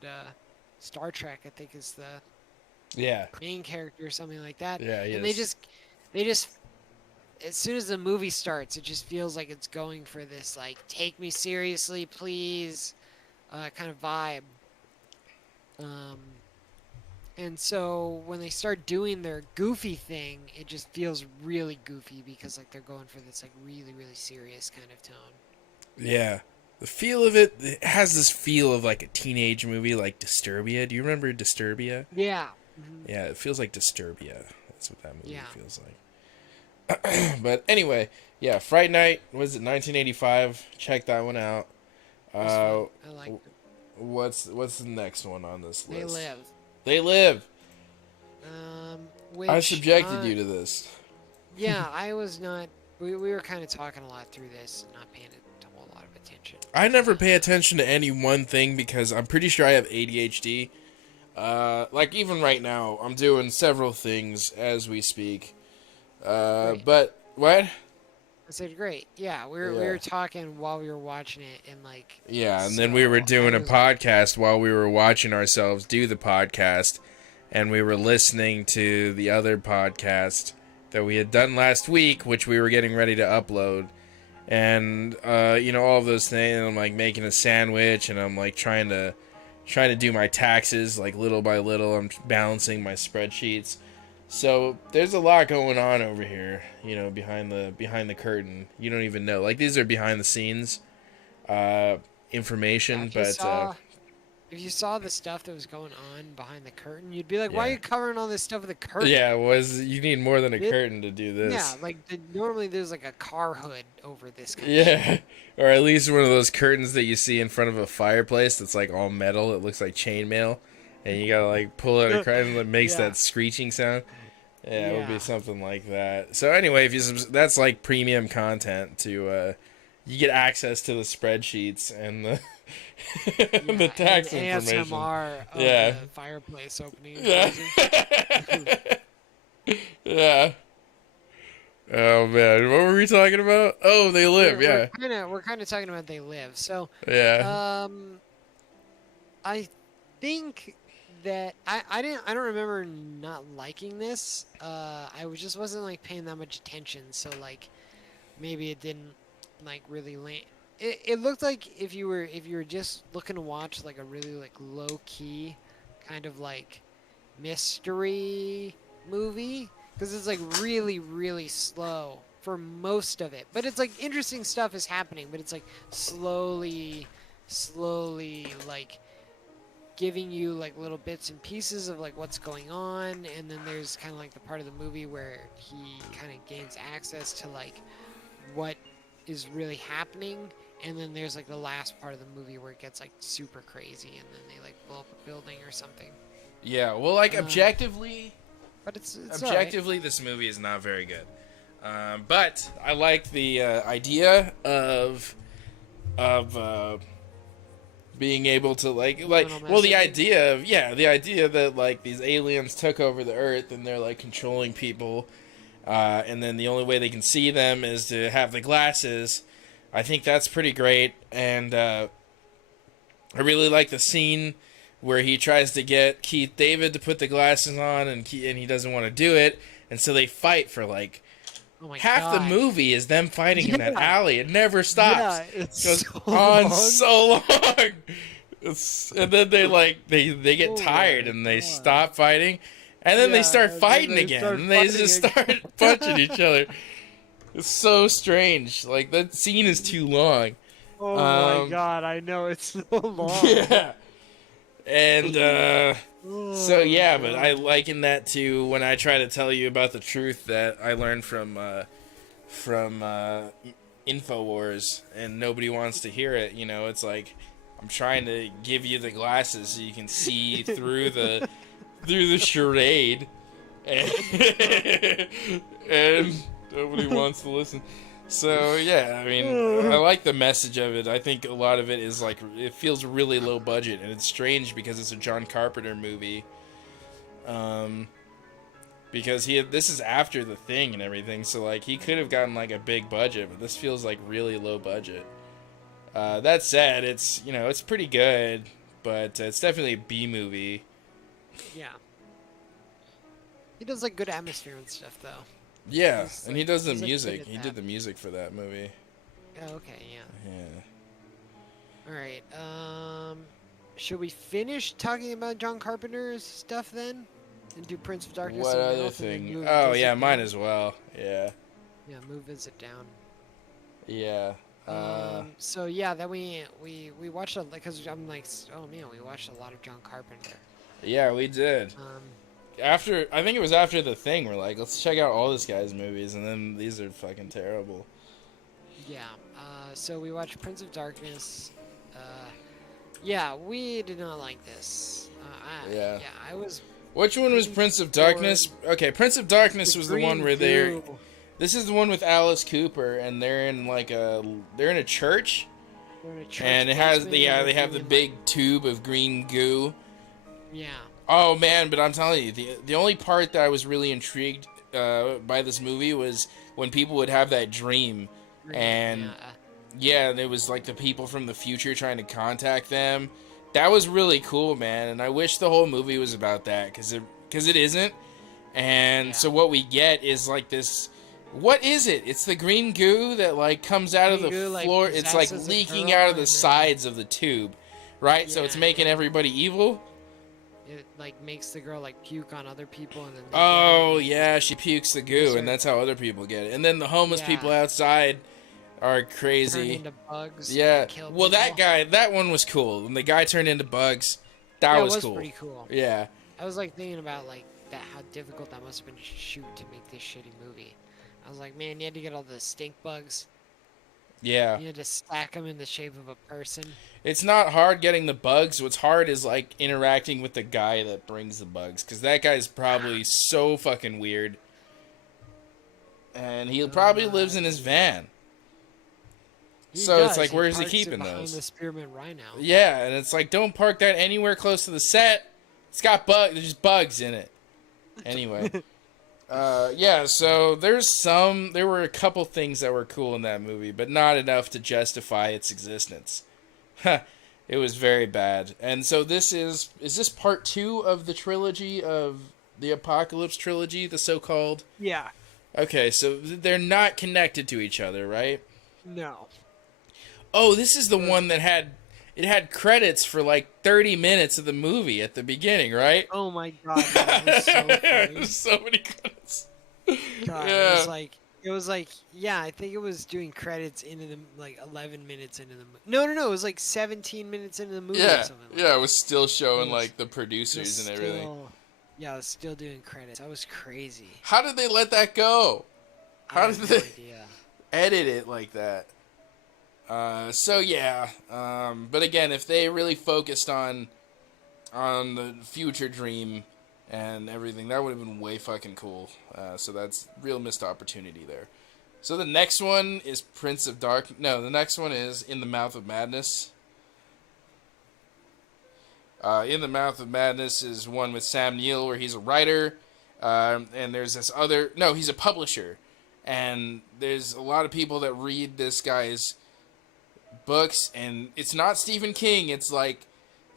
Star Trek, I think is the yeah, main character or something like that, yeah. and Yes, they just as soon as the movie starts, it just feels like it's going for this like take me seriously, please, kind of vibe. Um, and so when they start doing their goofy thing, it just feels really goofy because like they're going for this like really really serious kind of tone. yeah. The feel of it has this feel of like a teenage movie, like Disturbia. Do you remember Disturbia? Yeah. Hmm. Yeah, it feels like Disturbia. That's what that movie Yeah. feels like. But anyway, yeah, Fright Night was it 1985? Check that one out. It was fun. Uh, I liked it. what's the next one on this They list? live. They Live. I Which subjected you to this. yeah, I was not. We were kind of talking a lot through this and not paying a whole lot of attention. I never pay attention to any one thing because I'm pretty sure I have ADHD. Like even right now, I'm doing several things as we speak. Great. But what? I said great. Yeah, we Yeah. were talking while we were watching it, and like Yeah, and then we were so I doing a was podcast while we were watching ourselves do the podcast, and we were listening to the other podcast that we had done last week, which we were getting ready to upload. And all of those things, and I'm like making a sandwich, and I'm like trying to do my taxes like little by little. I'm balancing my spreadsheets. So there's a lot going on over here, behind the curtain. You don't even know. Like these are behind the scenes uh, yeah, information, if you but saw if you saw the stuff that was going on behind the curtain, you'd be like, why are yeah, you covering all this stuff with a curtain? yeah. You need more than a It, curtain to do yeah, this. like normally there's like a car hood over this kind of shit. Yeah, or at least one of those curtains that you see in front of a fireplace that's like all metal. It looks like chainmail, and you gotta like pull out a curtain that makes Yeah, that screeching sound. Yeah, it would be yeah, something like that. So anyway, if that's like premium content to you get access to the spreadsheets and the yeah, the and tax information. ASMR of Yeah. the fireplace opening and Yeah. closing. Yeah. Oh man, what were we talking about? Oh, They Live. We're Yeah. we're kind of talking about They Live. So, Yeah. um, I think that I don't remember not liking this. Just wasn't like paying that much attention. So like maybe it didn't like really land. It looked like if you were just looking to watch like a really like low key kind of like mystery movie, because it's like really really slow for most of it, but it's like interesting stuff is happening, but it's like slowly slowly like giving you like little bits and pieces of like what's going on, and then there's kind of like the part of the movie where he kind of gains access to like what is really happening, and then there's like the last part of the movie where it gets like super crazy, and then they like blow up a building or something. Yeah, well, like Um, objectively, but it's all right. objectively, this movie is not very good. But I like the idea of being able to Subliminal well, the messaging. idea of the idea that like these aliens took over the Earth and they're like controlling people, and then the only way they can see them is to have the glasses. I think that's pretty great, and I really like the scene where he tries to get Keith David to put the glasses on, and he doesn't want to do it, and so they fight for like Oh my half the god. movie is them fighting in that Yeah. alley. It never stops. Yeah, It it's goes so on long. so long. And then they they get Oh tired my and they god. stop fighting, and then they Yeah, start and then fighting they again, start and they fighting just again. start punching each other. It's so strange. Like that scene is too long. Oh my Um, god, I know it's so long. yeah. And so Oh yeah, but I god. liken that to when I try to tell you about the truth that I learned from Infowars, and nobody wants to hear it. You know, it's like I'm trying to give you the glasses so you can see through the charade, and, and nobody wants to listen. So yeah, I mean, I like the message of it. I think a lot of it is like it feels really low budget, and it's strange because it's a John Carpenter movie. Um, because this is after The Thing and everything, so like he could have gotten like a big budget, but this feels like really low budget. That said, it's it's pretty good, but it's definitely a B movie. Yeah. He does like good atmosphere and stuff though. Yeah, and he does the He's like good music. at He that. did the music for that movie. Oh, okay, yeah. Yeah. All right. Should we finish talking about John Carpenter's stuff then, and do Prince of Darkness What something other else, and then thing? move Oh Visit yeah, mine down? as well. Yeah. Yeah, move Visit down. Yeah. So yeah, then we watched a because I'm like, oh man, we watched a lot of John Carpenter. Yeah, we did. Um, After I think it was after The Thing, we're like, let's check out all this guy's movies, and then these are fucking terrible. yeah. So we watched Prince of Darkness. Yeah, we did not like this. Yeah. Yeah, I was Which one was pretty Prince of bored. Darkness? Okay, Prince of Darkness was the one green where they're. goo. This is the one with Alice Cooper, and they're in they're in a church, They're in a church and it has basement, and they're they have the doing, big tube of green goo. yeah. Oh man, but I'm telling you, the only part that I was really intrigued by this movie was when people would have that dream, Green, and yeah. and it was like the people from the future trying to contact them. That was really cool, man, and I wish the whole movie was about that because it isn't. And Yeah. so what we get is like this. What is it? It's the green goo that like comes out of the Green goo, like, floor. It's like possesses a leaking girl out of and the then- sides of the tube, right? So it's Yeah, making and everybody evil. It like makes the girl like puke on other people, and then they Oh get it, yeah, she pukes the goo, and that's how other people get it. And then the homeless Yeah. people outside are and turn crazy. into bugs. Yeah. And kill Well, that people. guy, that one was cool. When the guy turned into bugs, that Yeah, was it was cool. pretty cool. Yeah. I was like thinking about like that how difficult that must have been to shoot to make this shitty movie. I was like, man, you had to get all the stink bugs. Yeah. You had to stack them in the shape of a person. It's not hard getting the bugs. What's hard is like interacting with the guy that brings the bugs, because that guy's probably so fucking weird. And he probably lives in his van. He So it's does. like, where's he parks it keeping behind those? the Spearmint Rhino. Yeah, and it's like, don't park that anywhere close to the set. It's got bugs. There's bugs in it. Anyway. Yeah, so there were a couple things that were cool in that movie, but not enough to justify its existence. It was very bad. And so is this part 2 of the trilogy of the Apocalypse trilogy, the so-called? Yeah. Okay, so they're not connected to each other, right? No. Oh, this is the one that had credits for like 30 minutes of the movie at the beginning, right? Oh my god, that was so funny. There's so many credits. God, Yeah. it was like It was like, yeah, I think it was doing credits into the like 11 minutes into the movie. No, no, no, it was like 17 minutes into the movie or Yeah, something like yeah, it that. was still It showing was like the it was producers and everything. still, yeah, I was still doing credits. I was crazy. How did they let that go? I How did have no they idea. edit it like that? So yeah, but again, if they really focused on the future dream and everything, that would have been way fucking cool. So that's real missed opportunity there. So the next one is Prince of Dark. No, the next one is In the Mouth of Madness. In the Mouth of Madness is one with Sam Neill, where he's a writer, and there's this other. No, he's a publisher, and there's a lot of people that read this guy's books, and it's not Stephen King. It's like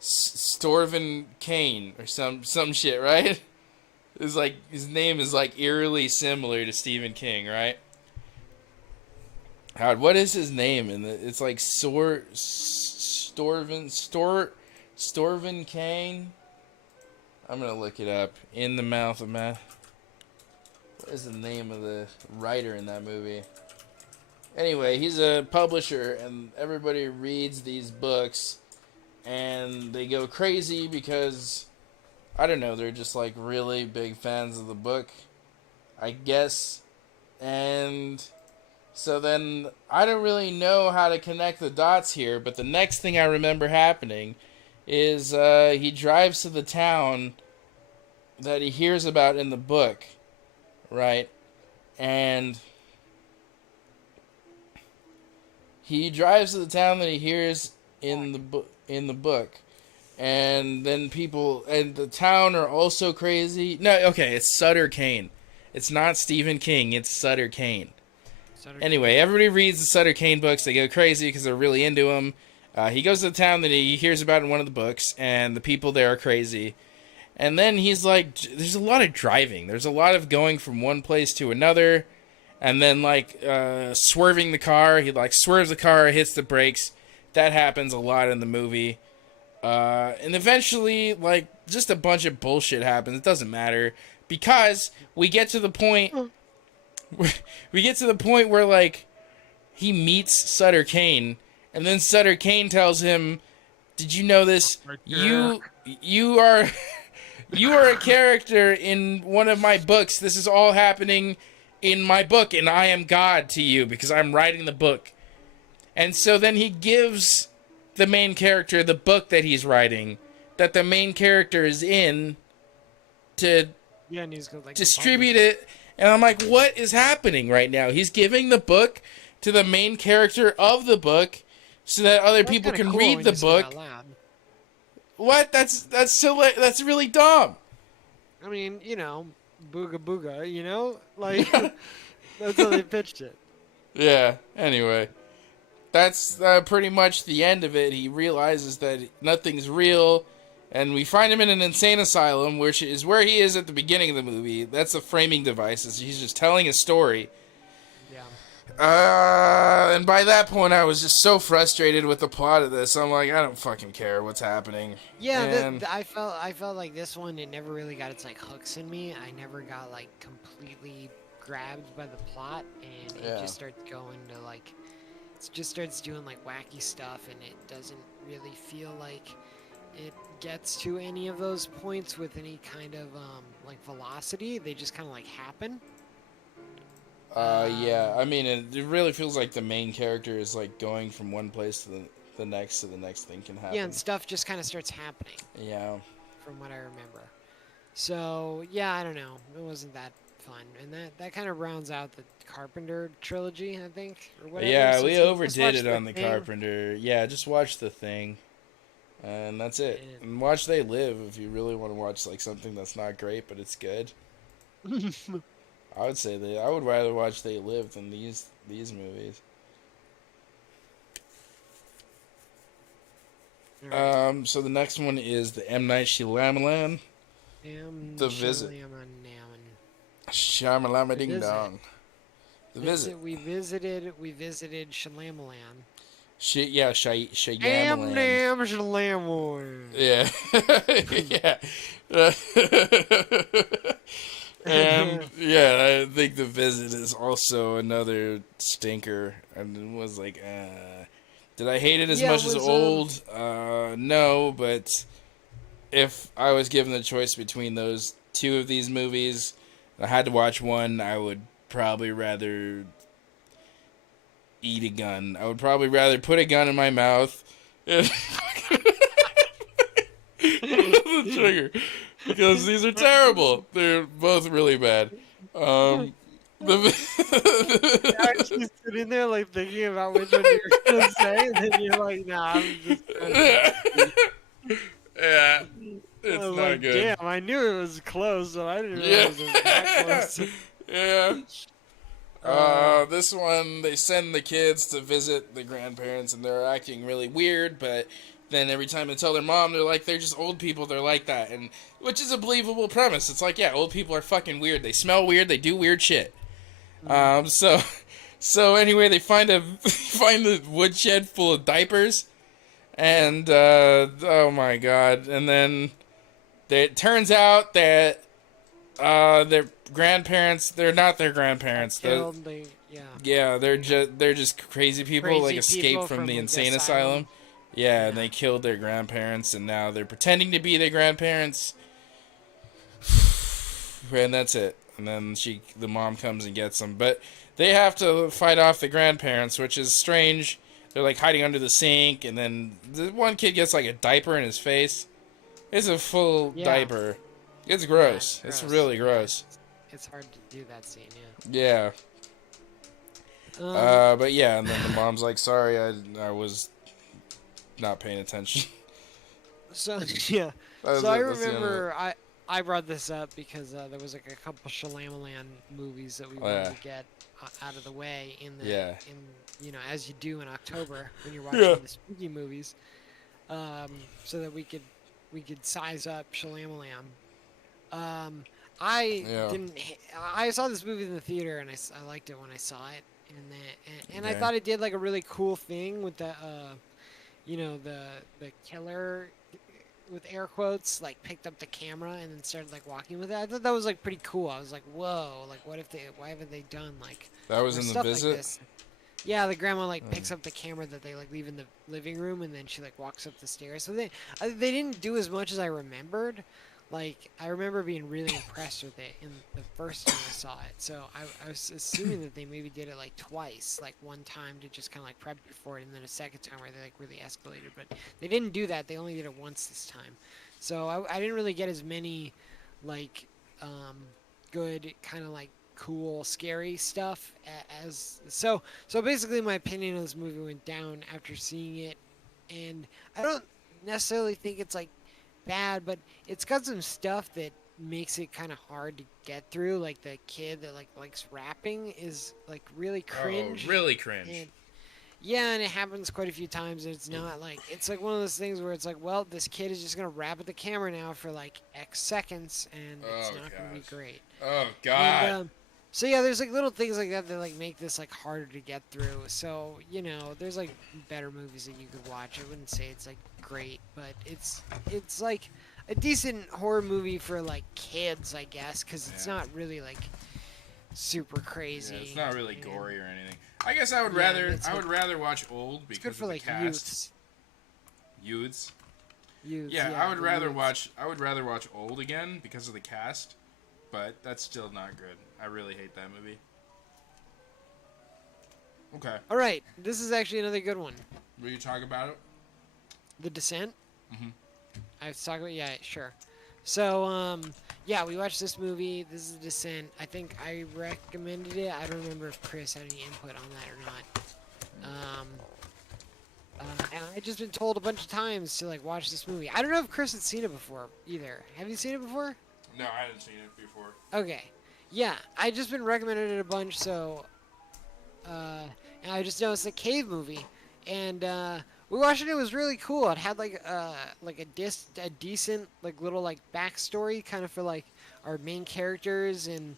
Storven Kane or some shit, right? It's like his name is like eerily similar to Stephen King, right? Howard, what is his name? And it's like Storven Kane. I'm gonna look it up. In the Mouth of Madness. What is the name of the writer in that movie? Anyway, he's a publisher, and everybody reads these books, and they go crazy because, I don't know, they're just like really big fans of the book, I guess. And so then I don't really know how to connect the dots here, but the next thing I remember happening is he drives to the town that he hears about in the book, right? And he drives to the town that he hears in the book, and then people and the town are also crazy. No, okay, it's Sutter Kane. It's not Stephen King. It's Sutter Kane. Sutter Anyway, Kane. everybody reads the Sutter Kane books. They go crazy because they're really into him. He goes to the town that he hears about in one of the books, and the people there are crazy. And then he's like, there's a lot of driving. There's a lot of going from one place to another, and then like swerving the car. He like swerves the car, hits the brakes. That happens a lot in the movie. And eventually, like, just a bunch of bullshit happens. It doesn't matter because we get to the point. We get to the point where like he meets Sutter Kane, and then Sutter Kane tells him, "Did you know this? You are you are a character in one of my books. This is all happening in my book, and I am God to you because I'm writing the book." And so then he gives the main character the book that he's writing, that the main character is in, to Yeah, and he's gonna like distribute it. And I'm like, what is happening right now? He's giving the book to the main character of the book so that other people can read the book. What? That's really dumb. I mean, you know, booga booga, you know? Like, that's how they pitched it. Yeah, anyway. That's pretty much the end of it. He realizes that nothing's real, and we find him in an insane asylum, which is where he is at the beginning of the movie. That's a framing device. He's just telling a story. Yeah. And by that point, I was just so frustrated with the plot of this. I'm like, I don't fucking care what's happening. Yeah, And I felt like this one, it never really got its like hooks in me. I never got like completely grabbed by the plot, and it just starts going to like, it just starts doing like wacky stuff, and it doesn't really feel like it gets to any of those points with any kind of like velocity. They just kind of like happen. yeah, I mean, it really feels like the main character is like going from one place to the next, so the next thing can happen. Yeah, and stuff just kind of starts happening. Yeah. From what I remember. So yeah, I don't know. It wasn't that fun, and that kind of rounds out the Carpenter trilogy, I think, or whatever. Yeah, So we overdid it on the Thing. Carpenter. Yeah, just watch The Thing, and that's it. And watch They Live if you really want to watch like something that's not great but it's good. I would say I would rather watch They Live than these movies. Right. So the next one is the M. Night Shyamalan. The Visit. Shamalama Ding Dong. The Visit. We visited Shyamalan. Shyamalan. Damn Shyamalan. Yeah. Yeah. And yeah, think The Visit is also another stinker. And it was like, did I hate it as Yeah, it much as was Old? No, but if I was given the choice between those two of these movies, I had to watch one, I would probably rather eat a gun. I would probably rather put a gun in my mouth and the trigger, because these are terrible. They're both really bad. You're actually sitting there like thinking about which one you're gonna say, and then you're like, "Nah, I'm just gonna pick C." Yeah, I it's was not like, good. "Damn, I knew it was close, but I didn't Yeah. realize it was that close." Yeah. Uh, This one, they send the kids to visit the grandparents, and they're acting really weird, but then every time they tell their mom, they're like, they're just old people, they're like that, and which is a believable premise. It's like, yeah, old people are fucking weird. They smell weird, they do weird shit. mm, So, so anyway, they find find the woodshed full of diapers, yeah, and oh my god, and then it turns out that their grandparents, they're not their got grandparents. killed. Yeah, Yeah, they're just crazy people, like crazy escaped people from from the like the insane asylum. asylum. Yeah, and Yeah, they killed their grandparents, and now they're pretending to be their grandparents, and that's it. And then the mom comes and gets them, but they have to fight off the grandparents, which is strange. They're like hiding under the sink, and then the one kid gets like a diaper in his face. It's a full yeah, diaper. It's yeah. It's gross. It's gross. really Yeah, gross. it's hard to do that scene. Yeah. Yeah. But yeah, and then the mom's like, "Sorry, I was not paying attention." So yeah, That's so I it. That's the end of it. remember I brought this up because there was like a couple Shyamalan movies that we Oh, wanted yeah. to get out of the way Yeah. as you do in October when you're Yeah. watching the spooky movies, so that we could size up Shyamalan. Um, I Yeah. didn't. I saw this movie in the theater and I liked it when I saw it, and I Okay. thought it did like a really cool thing with the killer with air quotes like picked up the camera and then started like walking with it. I thought that was like pretty cool. I was like, whoa, like why haven't they done like That was more in The stuff like Visit. this? Yeah, the grandma like Mm. picks up the camera that they like leave in the living room and then she like walks up the stairs. So they didn't do as much as I remembered. Like I remember being really impressed with it in the first time I saw it. So I was assuming that they maybe did it like twice, like one time to just kind of like prep you for it, and then a second time where they like really escalated. But they didn't do that. They only did it once this time. So I didn't really get as many like um, good kind of like cool scary stuff as so basically my opinion of this movie went down after seeing it, and I don't necessarily think it's like bad, but it's got some stuff that makes it kind of hard to get through. Like the kid that like likes rapping is like really Oh, cringe, really cringe. and yeah, and it happens quite a few times. And it's not like it's like one of those things where it's like, well, this kid is just gonna rap at the camera now for like X seconds, and it's Oh not gonna be gosh. great. Oh And god. so yeah, there's like little things like that that like make this like harder to get through. So there's like better movies that you could watch. I wouldn't say it's like great, but it's like a decent horror movie for like kids, I guess, because it's Yeah. not really like super Yeah, it's crazy. not really and- gory or anything. I guess I would Yeah, and rather it's I like would rather watch Old it's good because for of the like cast. youths. Youths. Youths, Yeah, yeah, I would the rather youths. watch Old again because of the cast, but that's still not good. I really hate that movie. Okay. All right, this is actually another good one. Will you talk about it? The Descent. Mhm. I was talking about, yeah, sure. So, yeah, we watched this movie. This is The Descent. I think I recommended it. I don't remember if Chris had any input on that or not. And I've just been told a bunch of times to like watch this movie. I don't know if Chris had seen it before either. Have you seen it before? No, I hadn't seen it before. Okay. Yeah, I just been recommended it a bunch, so and I just noticed a cave movie, and we watched it. It was really cool. It had like a decent like little like backstory kind of for like our main characters, and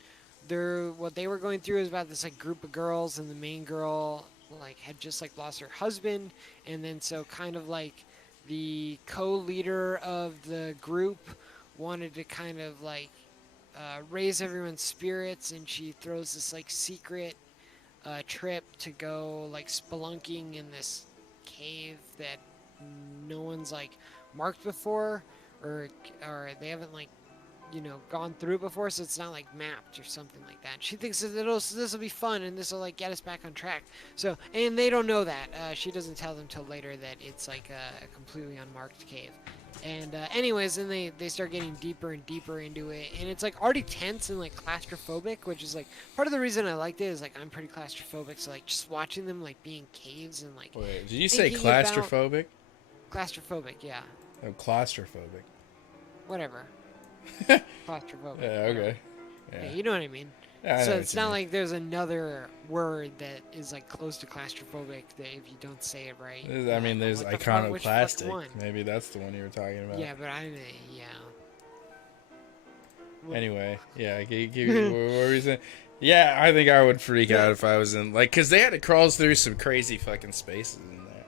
what they were going through is about this like group of girls, and the main girl like had just like lost her husband, and then so kind of like the co-leader of the group wanted to kind of like raise everyone's spirits, and she throws this like secret trip to go like spelunking in this cave that no one's like marked before, or they haven't like gone through it before, so it's not like mapped or something like that. She thinks that this will be fun and this will like get us back on track. So, and they don't know that. She doesn't tell them till later that it's like a completely unmarked cave. And anyways, then they start getting deeper and deeper into it, and it's like already tense and like claustrophobic, which is like part of the reason I liked it is like I'm pretty claustrophobic, so like just watching them like being caves and like Wait, did you say thinking about claustrophobic? claustrophobic, yeah, Oh, claustrophobic. whatever, claustrophobic. Yeah, whatever. okay. Yeah, Yeah. you know what I mean. Yeah, I So know it's what you not mean. like there's another word that is like close to claustrophobic that if you don't say it right, I mean, there's what the fuck, which fucking iconoclastic. one? Maybe that's the one you were talking about. Yeah, but yeah. Anyway, yeah, what were you saying? Yeah, I think I would freak out if I was in, like, because they had to crawl through some crazy fucking spaces in there.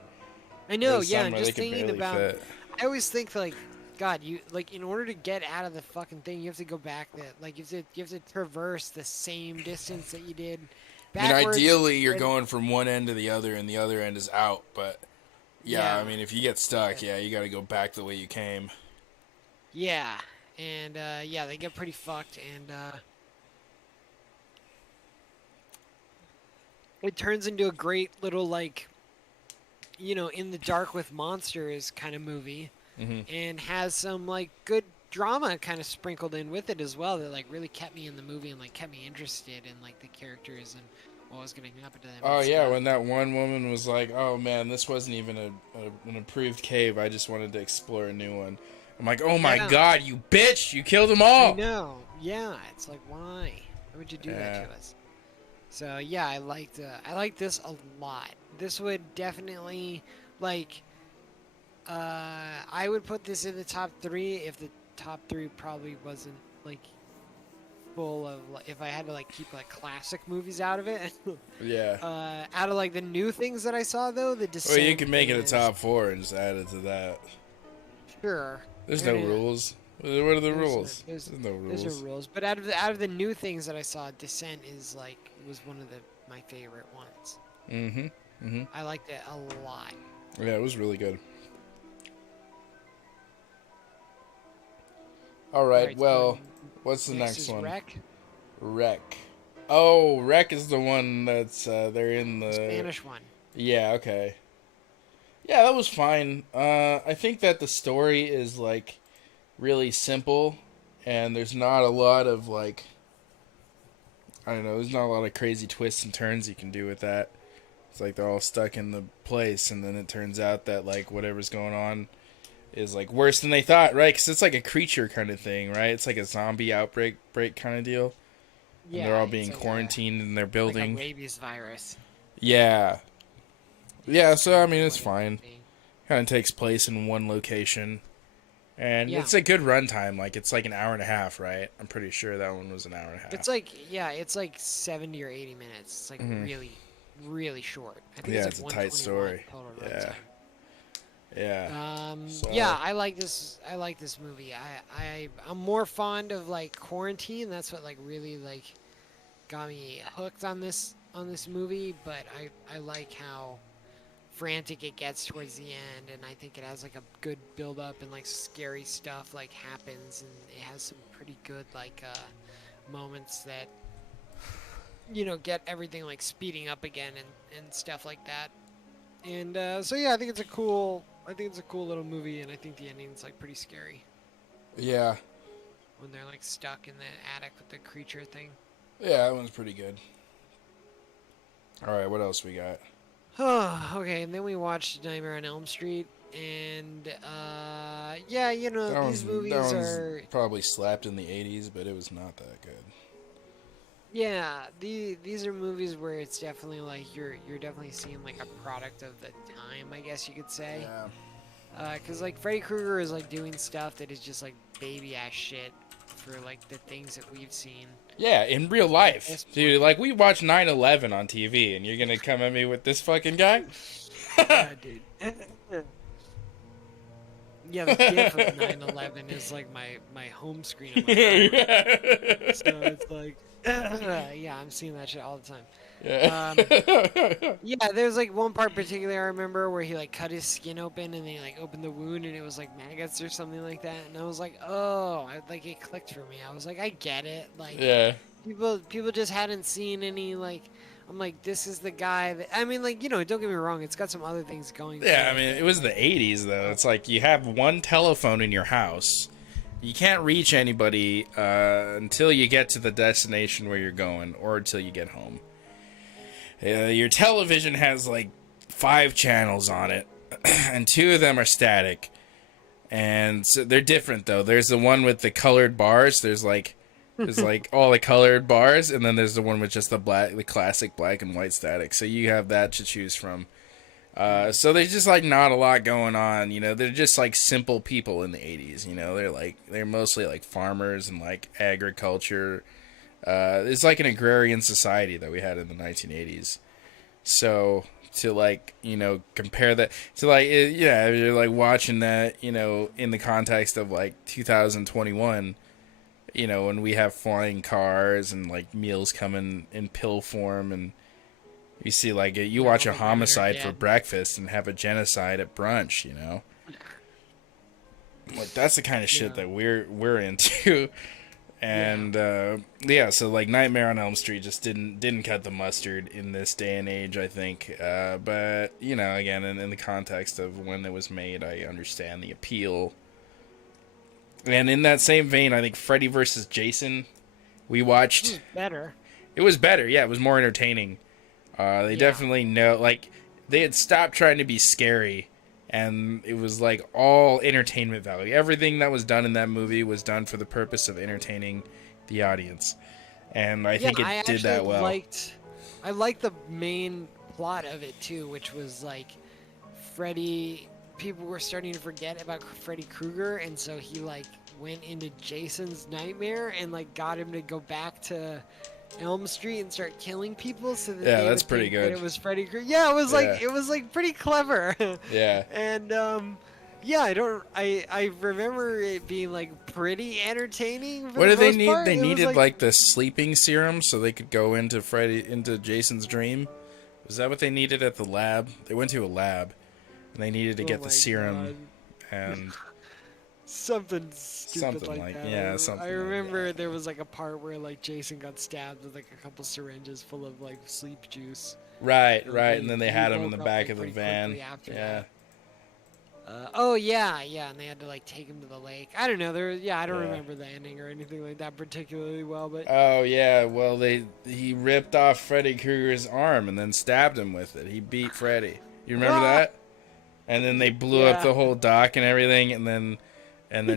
I know, There's yeah, some I'm where they just could thinking barely about. fit. I always think like, God, you like in order to get out of the fucking thing, you have to go back. That like you have to traverse the same distance that you did I mean, backwards. ideally, you're and- going from one end to the other, and the other end is out. But yeah, Yeah. I mean, if you get stuck, yeah, you got to go back the way you came. Yeah, and yeah, they get pretty fucked, and it turns into a great little like, in the dark with monsters kind of movie. Hmm. And has some like good drama kind of sprinkled in with it as well that like really kept me in the movie and like kept me interested in like the characters and what was going to happen to them. Oh and yeah, stuff. when that one woman was like, "Oh man, this wasn't even an approved cave. I just wanted to explore a new one." I'm like, "Oh my Yeah. god, you bitch! You killed them I all!" know. Yeah, it's like why would you do that Yeah. to us? So yeah, I liked this a lot. This would definitely like I would put this in the top 3 if the top 3 probably wasn't like full of if I had to like keep like classic movies out of it. Yeah. Out of like the new things that I saw though, the Well, Descent. you can make it a is- top 4 and just add it to that. Sure. There's There no it is. rules. What are the There's no- rules? there's- There's no There's rules. no rules, but out of the new things that I saw, Descent was one of my favorite ones. Mm-hmm. Mm-hmm. I liked it a lot. Yeah, it was really good. All right. so Well, what's the next next is one? Wreck, Wreck. Oh, Wreck is the one that's they're in the Spanish one. Yeah, okay. Yeah, that was fine. I think that the story is like really simple, and there's not a lot of like, I don't know, there's not a lot of crazy twists and turns you can do with that. It's like they're all stuck in the place, and then it turns out that like whatever's going on is like worse than they thought, right? Because it's like a creature kind of thing, right? It's like a zombie outbreak kind of deal. Yeah, And they're all it's being like quarantined in their like building. a rabies virus. Yeah. Yeah, so I mean it's What it fine. would be. Kind of takes place in one location. And Yeah. it's a good runtime. Like, it's like an hour and a half, right? I'm pretty sure that one was an hour and a half. It's like it's like 70 or 80 minutes. It's like Mhm. really, really short. I think Yeah, it's it's a like tight 121 story. total Yeah. runtime. Yeah. So- Yeah, I like this. I like this movie. I'm more fond of like Quarantine. That's what like really like got me hooked on this movie. But I like how frantic it gets towards the end, and I think it has like a good build up and like scary stuff like happens, and it has some pretty good like moments that get everything like speeding up again and stuff like that. And so yeah, I think it's a cool little movie, and I think the ending's like pretty scary Yeah. when they're like stuck in the attic with the creature thing. Yeah, that one's pretty good. Alright, what else we got? Okay, and then we watched Nightmare on Elm Street, and yeah, these movies that one's are probably slapped in the 80s, but it was not that good. yeah, these are movies where it's definitely like you're definitely seeing like a product of the time, I guess you could say. Yeah. Because like Freddy Krueger is like doing stuff that is just like baby ass shit for like the things that we've seen. Yeah, in real life. Yes. Dude, like, we watched 9/11 on TV, and you're gonna come at me with this fucking guy? Yeah, dude. Yeah, the GIF of 9/11 is like my home screen on my phone. Yeah. So it's like, yeah, I'm seeing that shit all the time. Um, Yeah. yeah, there's like one part particularly I remember where he like cut his skin open and they like opened the wound and it was like maggots or something like that. And I was like, oh, like it clicked for me. I was like, I get it. Like Yeah. people just hadn't seen any like. I'm like, this is the guy that I mean, like don't get me wrong, it's got some other things going Yeah, for I it mean, it that was like. the 80s, though. It's like you have one telephone in your house. You can't reach anybody until you get to the destination where you're going or until you get home. Your television has like 5 channels on it, and 2 of them are static. And so they're different, though. There's the one with the colored bars. There's like all the colored bars, and then there's the one with just the classic black and white static. So you have that to choose from. So there's just like not a lot going on, They're just like simple people in the 80s, They're mostly like farmers and like agriculture. It's like an agrarian society that we had in the 1980s. So to like compare that to like yeah, you're like watching that in the context of like 2021. When we have flying cars and like meals coming in pill form and you see, like, you When watch all a the women are homicide for dead. breakfast and have a genocide at brunch. Like, that's the kind of shit Yeah. that we're into. Yeah. And, yeah, so, like, Nightmare on Elm Street just didn't cut the mustard in this day and age, I think. But, again, in the context of when it was made, I understand the appeal. And in that same vein, I think Freddy vs. Jason, we This watched. was better. It was better, yeah, it was more entertaining. They Yeah. definitely know, like, they had stopped trying to be scary, and it was, like, all entertainment value. Everything that was done in that movie was done for the purpose of entertaining the audience. And I Yeah, think I it did actually that well. I liked the main plot of it too, which was like Freddy. People were starting to forget about Freddy Krueger, and so he like went into Jason's nightmare and like got him to go back to Elm Street and start killing people, so that Yeah, they that's would pretty think that good. it was Freddy Krueger. Yeah, Yeah. it was like pretty clever, Yeah. and yeah, I remember it being like pretty entertaining for What the did they most need? part. They It was needed, like like, the sleeping serum so they could go into Jason's dream. Was that what they needed at the lab? They went to a lab, and they needed to oh get the my serum god. and Something stupid something like like, that. yeah, I something like remember that. there was like a part where like Jason got stabbed with like a couple syringes full of like sleep juice, Right, and like right, and then they he had him in the woke up back like of the pretty van. quickly after Yeah, that. Oh yeah, yeah, and they had to like take him to the lake. I don't know. I don't yeah. remember the ending or anything like that particularly well, but Oh yeah, well he ripped off Freddy Krueger's arm and then stabbed him with it. He beat Freddy. You remember ah, that? And then they blew up yeah, the whole dock and everything, and then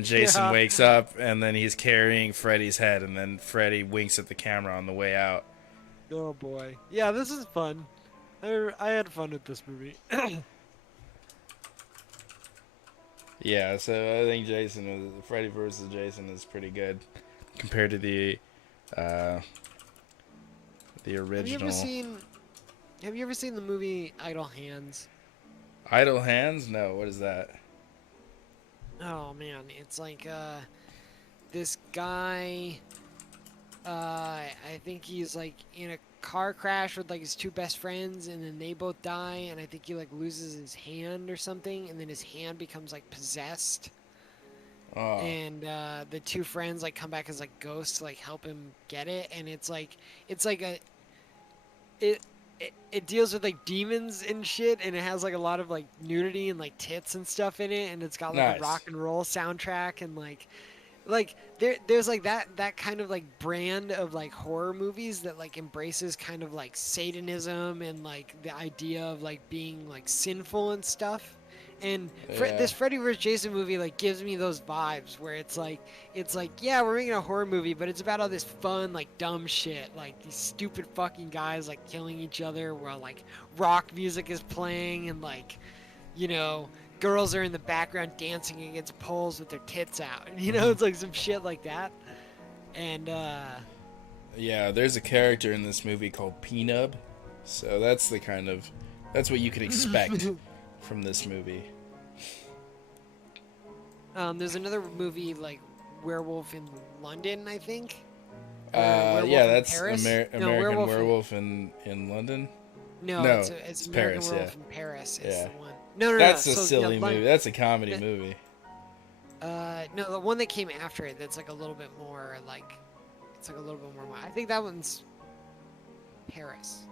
Jason yeah. wakes up and then he's carrying Freddy's head, and then Freddy winks at the camera on the way out. Oh boy, yeah, this is fun. I had fun with this movie. Yeah, so I think Freddy versus Jason is pretty good compared to uh, the Have you ever original. seen Have you ever seen the movie Idle Hands? Idle Hands? No, what is that? Oh man, it's like this guy I think he's like in a car crash with like his 2 best friends and then they both die and I think he like loses his hand or something and then his hand becomes like possessed Oh, and the 2 friends like come back as like ghosts to like help him get it and it's like a it it deals with like demons and shit and it has like a lot of like nudity and like tits and stuff in it and it's got like a rock nice. and roll soundtrack and like there's like that kind of like brand of like horror movies that like embraces kind of like satanism and like the idea of like being like sinful and stuff and Yeah, this Freddy vs. Jason movie like gives me those vibes where it's like yeah we're making a horror movie but it's about all this fun like dumb shit like these stupid fucking guys like killing each other while like rock music is playing and like you know, girls are in the background dancing against poles with their tits out. You know, it's like some shit like that. And yeah. There's a character in this movie called Peanut, so that's what you could expect from this movie. There's another movie like Werewolf in London, I think, or Yeah, Werewolf in that's Paris. No, American Werewolf in London. no, No, it's it's American Paris. Yeah, Werewolf in Paris is yeah. the one. No, no, no. That's a So yeah, silly movie. That's a comedy movie. no, the one that came after it that's like a little bit more like it's like a little bit more. I think that one's Paris.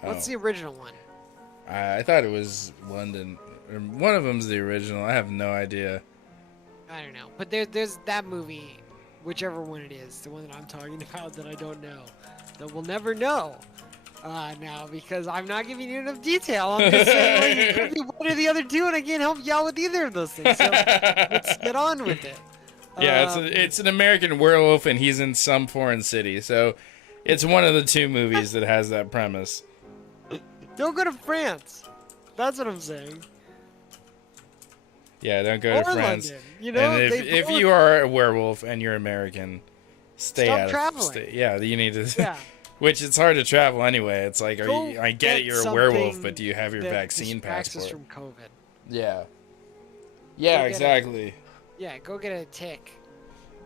What's Oh, the original one? I thought it was London. One of them's the original. I have no idea. I don't know, but there's that movie, whichever one it is, the one that I'm talking about that I don't know, that we'll never know now because I'm not giving you enough detail. I'm just saying like, it could be one or the other two, and I can't help you out with either of those things. So let's get on with it. Yeah, Um, it's an American werewolf, and he's in some foreign city. So, it's one of the two movies that has that premise. don't go to France. That's what I'm saying. Yeah, don't go Or to France. London. You know, And if you are a werewolf and you're American, stay stop out of. traveling. Yeah, you need to. Yeah. Which it's hard to travel anyway. It's like, I get it, you're a werewolf, but do you have your that vaccine distracts us passport? from COVID. Yeah. Yeah, Go get exactly. Yeah, go get a tick.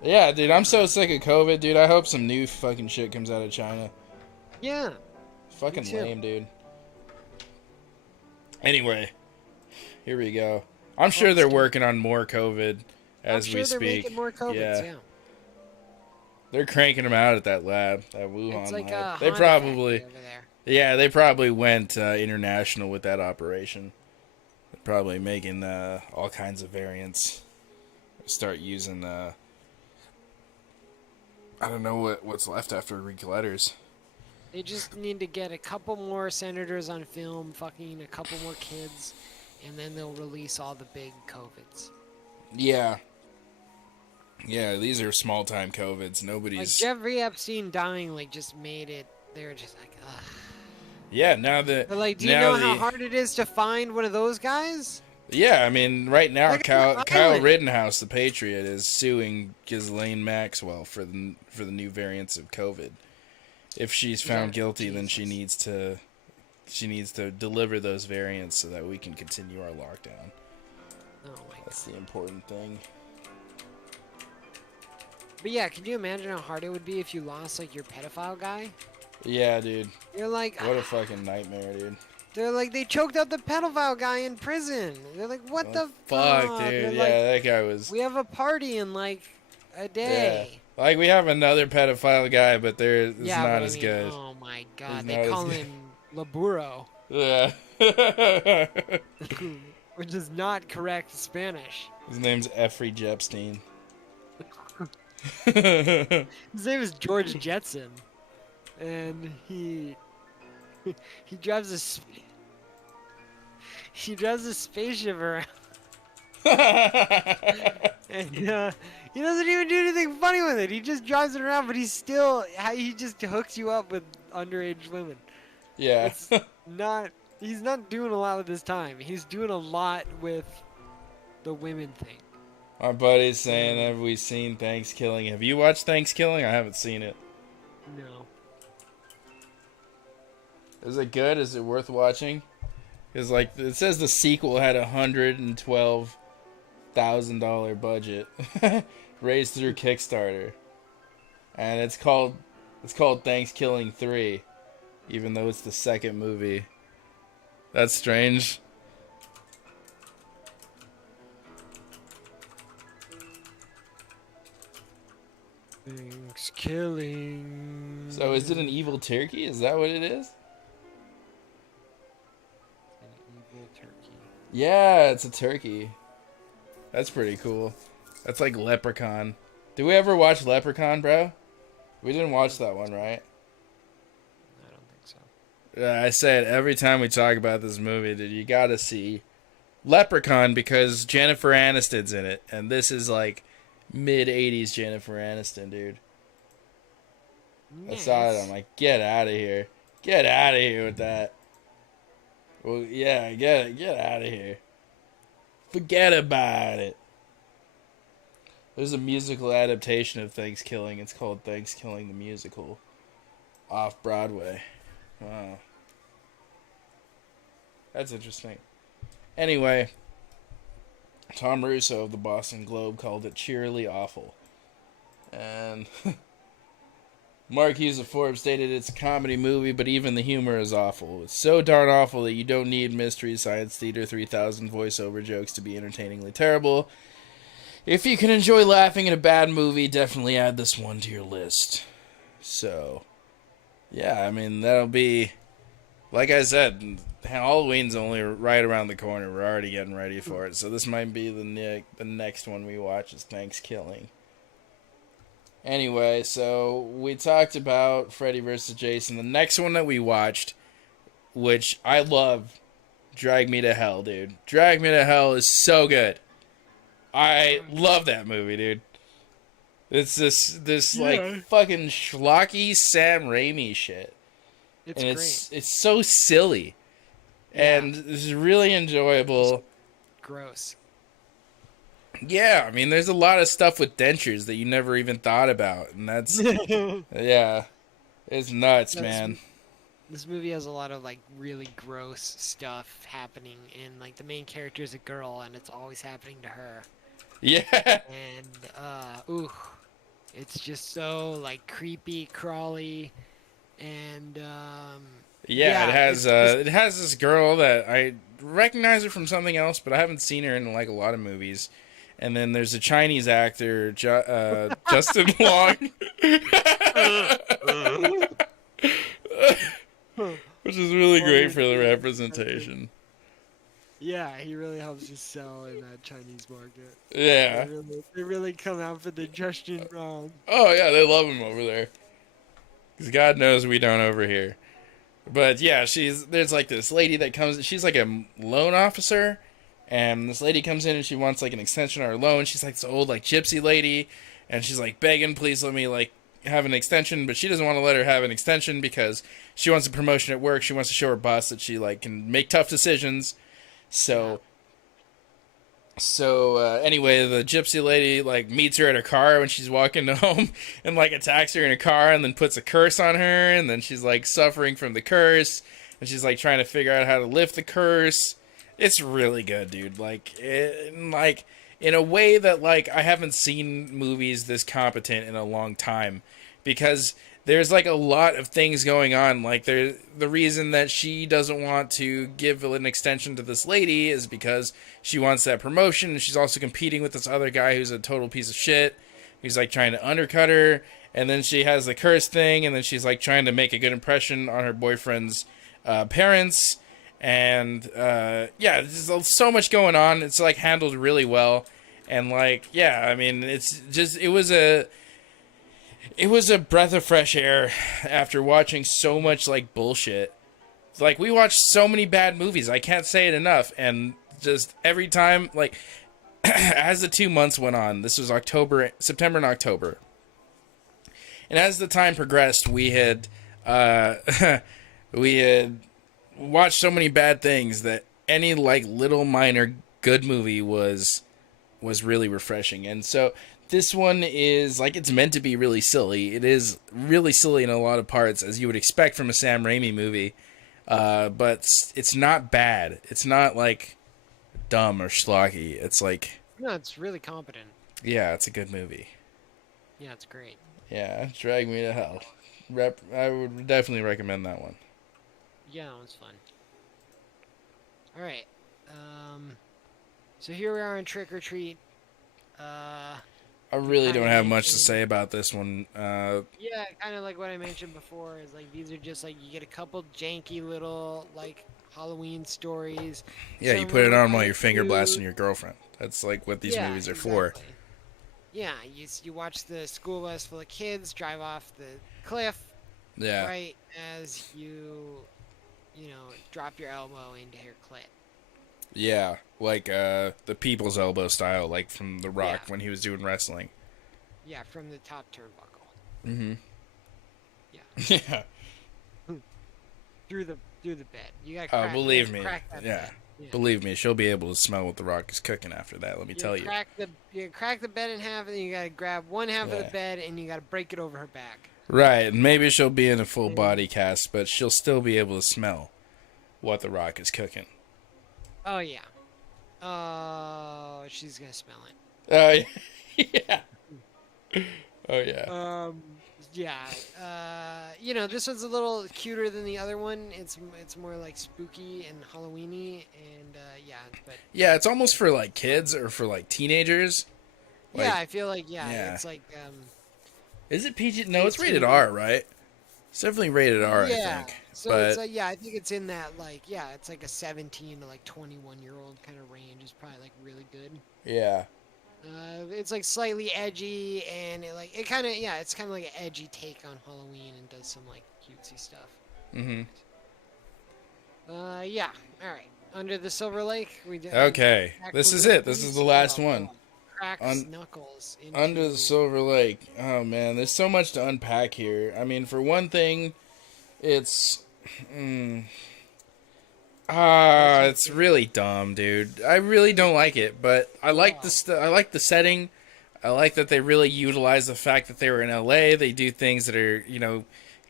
Yeah, dude, I'm so sick of COVID, dude. I hope some new fucking shit comes out of China. Yeah. Fucking too. lame, dude. Anyway, here we go. I'm sure they're working on more COVID as I'm sure we they're speak. making more COVID. Yeah. They're cranking them out at that lab, that Wuhan It's like lab. a They Honda probably, factory over there. yeah, they probably went international with that operation. They're probably making all kinds of variants. Start using, I don't know what's left after Greek letters. They just need to get a couple more senators on film, fucking a couple more kids, and then they'll release all the big COVIDs. Yeah. Yeah, these are small time COVIDs. Like Nobody's. Jeffrey Epstein dying, like just made it. They were just like, ugh. Yeah, now that. But like, do you know how hard it is to find one of those guys? Yeah, I mean, right now, Like Kyle Island. Rittenhouse, the Patriot, is suing Ghislaine Maxwell for the new variants of COVID. If she's found guilty, then she needs to deliver those variants so that we can continue our lockdown. Oh my That's god. the important thing. But yeah, can you imagine how hard it would be if you lost like your pedophile guy? Yeah, dude. You're like, What a fucking nightmare, dude. they're like, they choked out the pedophile guy in prison. They're like, what the Fuck, fuck? dude. They're Yeah, like, that guy was. we have a party in like a day. Like, we have another pedophile guy, but it's Yeah, not but as I mean, good. oh my god, He's they not call as him Laburo, Yeah. which is not correct Spanish. His name's Effrey Jepstein. His name is George Jetson, and he drives he drives a spaceship around, and he doesn't even do anything funny with it. He just drives it around, but he just hooks you up with underage women. Yeah. It's he's not doing a lot with his time. He's doing a lot with the women thing. My buddy's saying, have we seen Thanksgiving? Have you watched Thanksgiving? I haven't seen it. No. Is it good? Is it worth watching? Because, like, it says the sequel had $112,000 budget raised through Kickstarter. And it's called Thanksgiving 3, even though it's the second movie. That's strange. Thanksgiving. So is it an evil turkey? Is that what it is? An evil turkey. Yeah, it's a turkey. That's pretty cool. That's like Leprechaun. Did we ever watch Leprechaun, bro? We didn't watch that one, right? I don't think so. I say it every time we talk about this movie, dude. You gotta see Leprechaun because Jennifer Aniston's in it. And this is like mid-80s Jennifer Aniston, dude. I saw it. I'm like, get out of here. Get out of here with that. Well, yeah, get out of here. Forget about it. There's a musical adaptation of Thanksgiving. It's called Thanksgiving the Musical. Off Broadway. Wow. That's interesting. Anyway. Tom Russo of the Boston Globe called it cheerily awful. And Mark Hughes of Forbes stated it's a comedy movie, but even the humor is awful. It's so darn awful that you don't need Mystery Science Theater 3000 voiceover jokes to be entertainingly terrible. If you can enjoy laughing at a bad movie, definitely add this one to your list. So, yeah, I mean, that'll be, like I said, Halloween's only right around the corner. We're already getting ready for it. So this might be the next one we watch is Thanksgiving. Anyway, so we talked about Freddy vs. Jason. The next one that we watched, which I love, Drag Me to Hell, dude. Drag Me to Hell is so good. I love that movie, dude. It's this like fucking schlocky Sam Raimi shit. It's and great. It's so silly. Yeah. And it's really enjoyable. Gross. Yeah, I mean, there's a lot of stuff with dentures that you never even thought about, and that's yeah, it's nuts, man. This movie has a lot of like really gross stuff happening, and like the main character is a girl, and it's always happening to her. Yeah, And it's just so like creepy, crawly, and yeah. It has this girl that I recognize her from something else, but I haven't seen her in like a lot of movies. And then there's a Chinese actor, Justin Long, which is really great for the representation. Yeah, he really helps you sell in that Chinese market. Yeah. They really come out for the Justin Wrong. Oh yeah, they love him over there. Because God knows we don't over here. But yeah, there's like this lady that comes. She's like a loan officer. And this lady comes in and she wants like an extension on her loan. She's like this old like gypsy lady, and she's like begging, please let me like have an extension. But she doesn't want to let her have an extension because she wants a promotion at work. She wants to show her boss that she like can make tough decisions. So anyway, the gypsy lady like meets her at her car when she's walking home and like attacks her in her car and then puts a curse on her, and then she's like suffering from the curse, and she's like trying to figure out how to lift the curse. It's really good, dude. Like in a way that like I haven't seen movies this competent in a long time, because there's like a lot of things going on. Like the reason that she doesn't want to give an extension to this lady is because she wants that promotion, and she's also competing with this other guy who's a total piece of shit. He's like trying to undercut her, and then she has the curse thing, and then she's like trying to make a good impression on her boyfriend's parents. And yeah, there's so much going on. It's like handled really well, and like yeah, I mean, it's just it was a breath of fresh air after watching so much like bullshit. Like we watched so many bad movies, I can't say it enough, and just every time like as the 2 months went on, this was September and October, and as the time progressed, we had watched so many bad things that any like little minor good movie was really refreshing. And so this one is like, it's meant to be really silly. It is really silly in a lot of parts, as you would expect from a Sam Raimi movie, but it's not bad. It's not like dumb or schlocky. It's like, No, it's really competent. yeah, it's a good movie. Yeah, it's great. Yeah, Drag Me to Hell. I would definitely recommend that one. Yeah, that was fun. All right. So here we are in Trick or Treat. I really don't have much to say about this one. Yeah, kind of like what I mentioned before, is like these are just like you get a couple janky little like Halloween stories. Yeah, you put it on while you're finger blasting your girlfriend. That's like what these movies are for. Yeah, you watch the school bus full of kids drive off the cliff. Yeah. Right as you drop your elbow into her clit. Yeah, like the People's Elbow style, like from The Rock when he was doing wrestling. Yeah, from the top turnbuckle. Mm-hmm. Yeah. Yeah. Through the bed. You gotta crack, believe me. Crack that Yeah. bed. Yeah. Believe me, she'll be able to smell what The Rock is cooking after that, let me tell you. You crack the bed in half, and then you gotta grab one half of the bed, and you gotta break it over her back. Right, maybe she'll be in a full body cast, but she'll still be able to smell what The Rock is cooking. Oh, yeah. Oh, she's gonna smell Uh, yeah. Oh yeah. it. Yeah. This one's a little cuter than the other one. It's more like spooky and Halloweeny, and yeah, but Yeah, it's almost for like kids or for like teenagers. yeah, Like, I feel like yeah, yeah. it's like Is it PG? No, it's rated 18. R, right? It's definitely rated R, I Yeah. think. So it's But like yeah, I think it's in that like yeah, it's like a 17 to like 21-year-old kind of range is probably like really good. yeah. It's like slightly edgy and it kind of yeah, it's kind of like an edgy take on Halloween and does some like cutesy stuff. Mm-hmm. Yeah. All right. Under the Silver Lake, Okay, back this from is the it. This is movies. the last Oh one. boy. Cracks On knuckles Under the into Silver Lake. Oh man, there's so much to unpack here. I mean, for one thing, it's what's your it's favorite? really dumb, dude. I really don't like it, but I like Oh. I like the setting. I like that they really utilize the fact that they were in LA. They do things that are,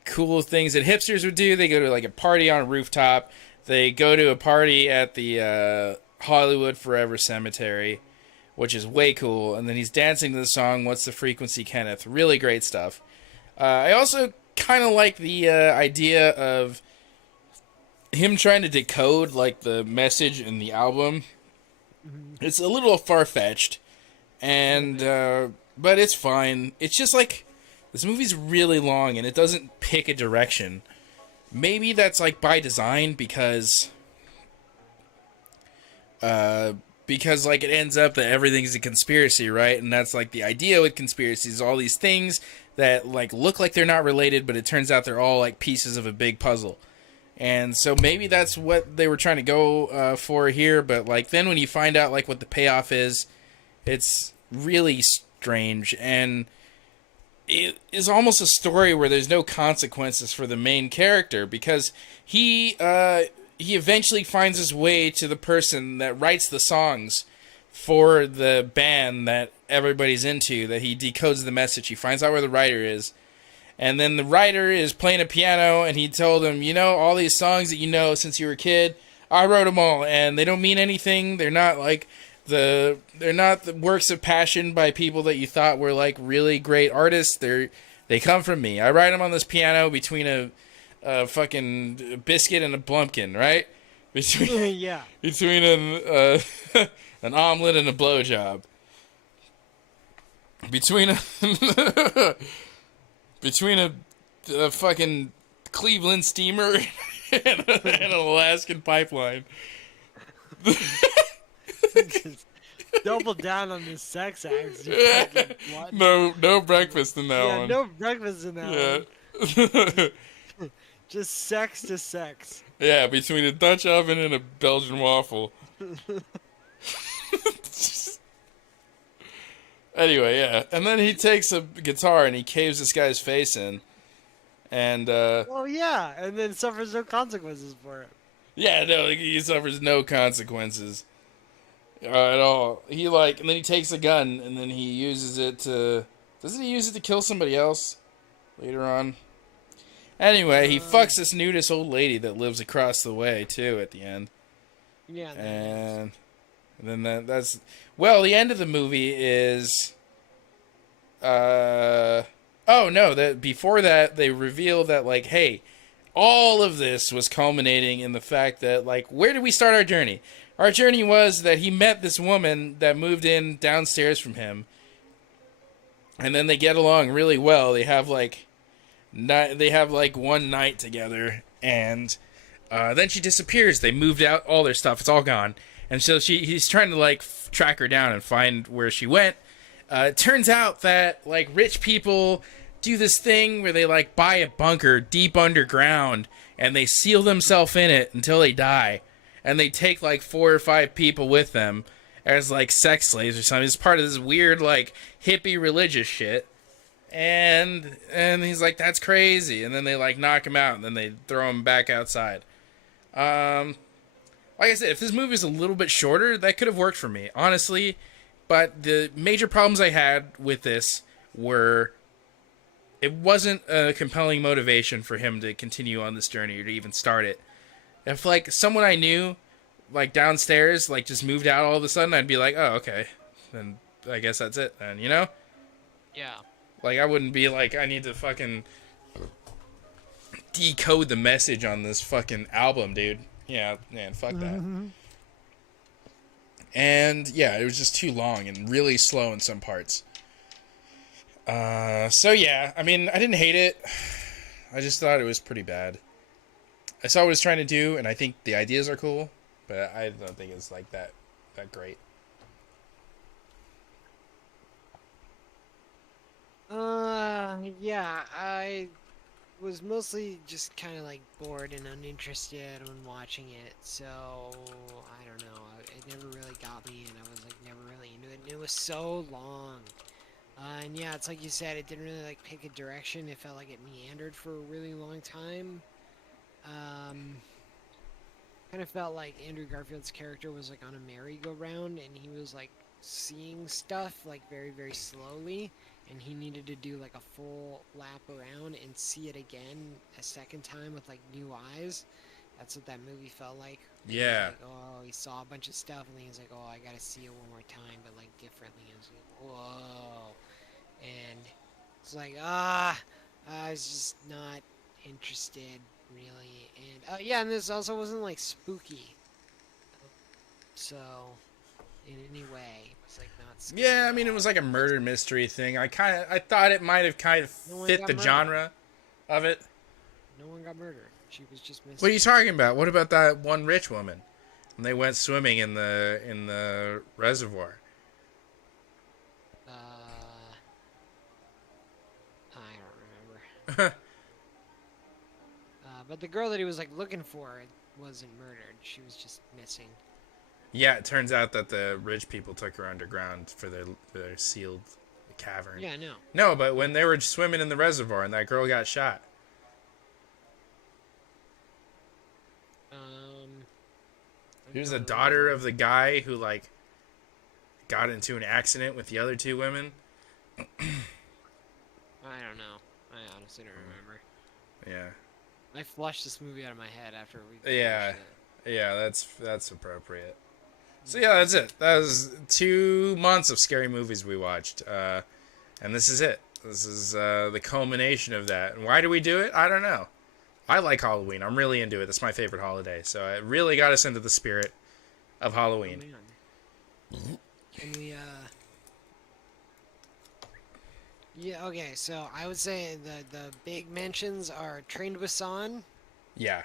cool things that hipsters would do. They go to like a party on a rooftop. They go to a party at the Hollywood Forever Cemetery, which is way cool. And then he's dancing to the song "What's the Frequency, Kenneth?" Really great stuff. I also kind of like the idea of him trying to decode like the message in the album. Mhm. It's a little far fetched, A little and bit. but it's fine. It's just like this movie's really long and it doesn't pick a direction. Maybe that's like by design uh, because like it ends up that everything's a conspiracy, right? And that's like the idea with conspiracies, all these things that like look like they're not related, but it turns out they're all like pieces of a big puzzle. And so maybe that's what they were trying to go for here, but like then when you find out like what the payoff is, it's really strange, and it is almost a story where there's no consequences for the main character because he eventually finds his way to the person that writes the songs for the band that everybody's into, that he decodes the message. He finds out where the writer is. And then the writer is playing a piano, and he told him, all these songs that you know since you were a kid, I wrote them all, and they don't mean anything. They're not like they're not the works of passion by people that you thought were like really great artists. They come from me. I write them on this piano between a fucking biscuit and a blumpkin, right? Between Yeah. between an omelet and a blowjob. Between a between a fucking Cleveland steamer and an Alaskan pipeline. Just double down on the sex acts, you fucking glutton. No breakfast in that Yeah, one. no breakfast in that Yeah. one. Just sex to sex. Yeah, between a Dutch oven and a Belgian waffle. Anyway, yeah. And then he takes a guitar and he caves this guy's face in. And, Well, yeah, and then suffers no consequences for it. yeah, no, he suffers no consequences at all. And then he takes a gun and then he uses it to. Doesn't he use it to kill somebody else later on? Anyway, he Uh, fucks this nudist old lady that lives across the way, too, at the end. yeah, there it is. And then that's. Well, the end of the movie is. Oh, no, that before that, they reveal that, like, hey, all of this was culminating in the fact that, like, where did we start our journey? Our journey was that he met this woman that moved in downstairs from him, and then they get along really well. They have like one night together, and then she disappears. They moved out all their stuff; it's all gone, and so he's trying to like track her down and find where she went. It turns out that like rich people do this thing where they like buy a bunker deep underground and they seal themselves in it until they die, and they take like 4 or 5 people with them as like sex slaves or something. It's part of this weird like hippie religious shit. And he's like, that's crazy. And then they like knock him out and then they throw him back outside. Like I said, if this movie was a little bit shorter, that could have worked for me, honestly. But the major problems I had with this were it wasn't a compelling motivation for him to continue on this journey or to even start it. If like someone I knew like downstairs, like just moved out all of a sudden, I'd be like, oh, okay, then I guess that's it. Then Yeah. like I wouldn't be like I need to fucking decode the message on this fucking album, dude. Yeah, man, fuck that. Mm-hmm. And yeah, it was just too long and really slow in some parts. So yeah, I mean, I didn't hate it. I just thought it was pretty bad. I saw what it was trying to do, and I think the ideas are cool, but I don't think it's like that great. Yeah, I was mostly just kind of like bored and uninterested when watching it, so I don't know. It never really got me, and I was like never really into it. And it was so long. And yeah, it's like you said, it didn't really like pick a direction. It felt like it meandered for a really long time. Um, Kind of felt like Andrew Garfield's character was like on a merry-go-round, and he was like seeing stuff like very, very slowly, and he needed to do like a full lap around and see it again a second time with like new eyes. That's what that movie felt like. He was Yeah. like, oh, he saw a bunch of stuff, and then he's like, oh, I gotta see it one more time, but like differently. And I was like, whoa. And it's like, I was just not interested really. And yeah, and this also wasn't like spooky, so in any way, it was like not scary Yeah, I at mean, it all. was like a murder mystery thing. I thought it might have kind of No one fit got the murdered. genre of it. No one got murdered. She was just What are missing. you talking about? What about that one rich woman? And they went swimming in the reservoir. I don't remember. But the girl that he was like looking for wasn't murdered. She was just missing. Yeah, it turns out that the rich people took her underground for their sealed cavern. Yeah, no. No, but when they were swimming in the reservoir and that girl got shot. I She was don't the know. daughter of the guy who like got into an accident with the other two women. I don't know. I honestly don't remember. Yeah. I flushed this movie out of my head after we Yeah. finished it. Yeah, that's appropriate. So yeah, that's it. That was 2 months of scary movies we watched, and this is it. This is the culmination of that. And why do we do it? I don't know. I like Halloween. I'm really into it. It's my favorite holiday. So it really got us into the spirit of Oh Halloween. man. And we yeah, okay, so I would say the big mentions are Train to Busan, Yeah,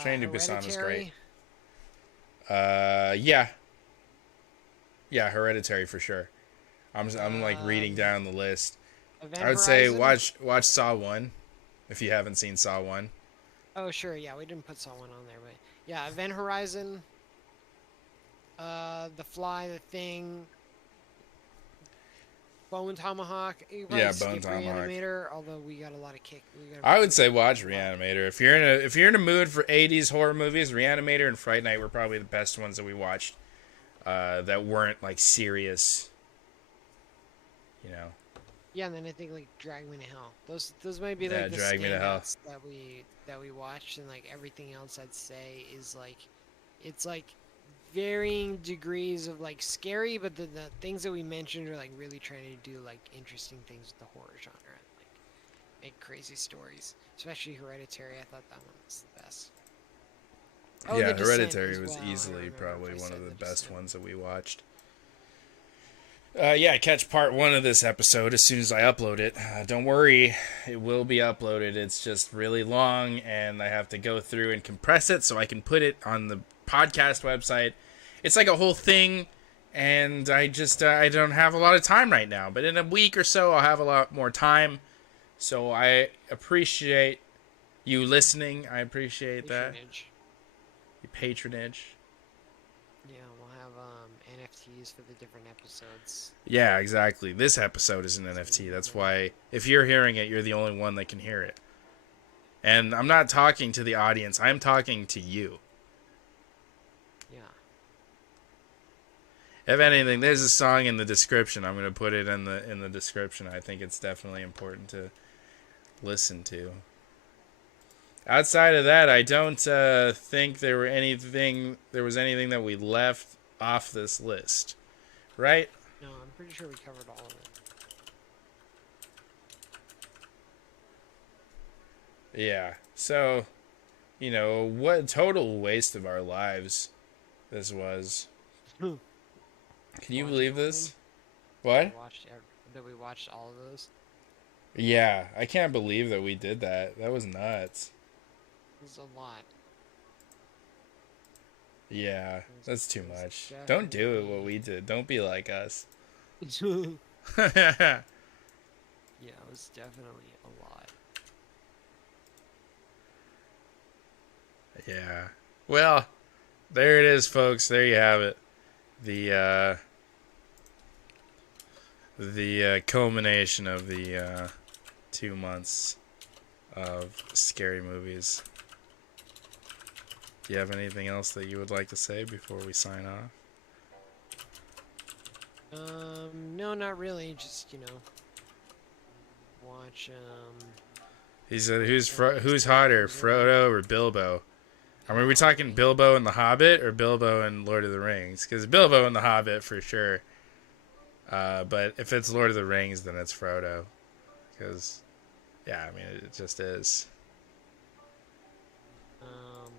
Train to Busan was great. Hereditary, Yeah, yeah, Hereditary for sure. I'm like reading down the list. Event I would say Horizon. watch Saw 1 if you haven't seen Saw 1. Oh sure, yeah, we didn't put someone on there, but yeah, Event Horizon, The Fly, The Thing, Bone Tomahawk. You probably Yeah, Bone skip Tomahawk. Reanimator, although we got a lot of kick. I would say watch Reanimator. If you're in a mood for 80s horror movies, Reanimator and Fright Night were probably the best ones that we watched. That weren't like serious. You know. Yeah, and then I think like Drag Me to Hell. Those might be Yeah, like the Drag Me to Hell. standouts that we watched, and like everything else I'd say is like it's like varying degrees of like scary, but the things that we mentioned are like really trying to do like interesting things with the horror genre, and, like make crazy stories. Especially Hereditary, I thought that one was the best. Oh, and Yeah, The Descent Hereditary as was well. I don't easily remember probably if I one of said the The best Descent. ones that we watched. Yeah, catch part 1 of this episode as soon as I upload it. Don't worry, it will be uploaded. It's just really long, and I have to go through and compress it so I can put it on the podcast website. It's like a whole thing, and I just I don't have a lot of time right now. But in a week or so, I'll have a lot more time. So I appreciate you listening. I appreciate that. Patronage. Your patronage. Yeah, we'll have NFTs for the different episodes. Yeah, exactly. This episode is an NFT. That's why if you're hearing it, you're the only one that can hear it. And I'm not talking to the audience. I'm talking to you. Yeah. If anything, there's a song in the description. I'm going to put it in the description. I think it's definitely important to listen to. Outside of that, I don't think there was anything that we left off this list, right? No, I'm pretty sure we covered all of it. Yeah. So, what a total waste of our lives this was. Can you Watching believe all of them. this? What? That we watched all of those. Yeah, I can't believe that we did that. That was nuts. It was a lot. Yeah, that's too It was much. Don't do it what definitely. we did. Don't be like us. Yeah, it was definitely a lot. Yeah. Well, there it is, folks. There you have it. The culmination of the 2 months of scary movies. Do you have anything else that you would like to say before we sign off? No, not really. Just watch He said, "Who's Star hotter, Wars or Frodo or Bilbo?" I mean, we oh talking man, Bilbo in The Hobbit or Bilbo in Lord of the Rings? Because Bilbo in The Hobbit for sure. But if it's Lord of the Rings, then it's Frodo. Because, yeah, I mean, it just is. um,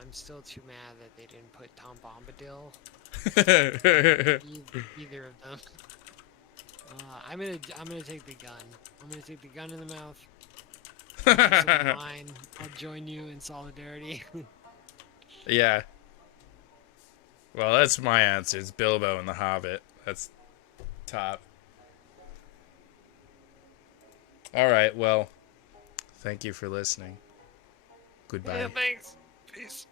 I'm still too mad that they didn't put Tom Bombadil either of them. I'm gonna take the gun. I'm gonna take the gun in the mouth. You have some of mine. I'll join you in solidarity. Yeah. Well, that's my answer. It's Bilbo in The Hobbit. That's top. All right. Well, thank you for listening. Yeah, Goodbye. thanks. Peace.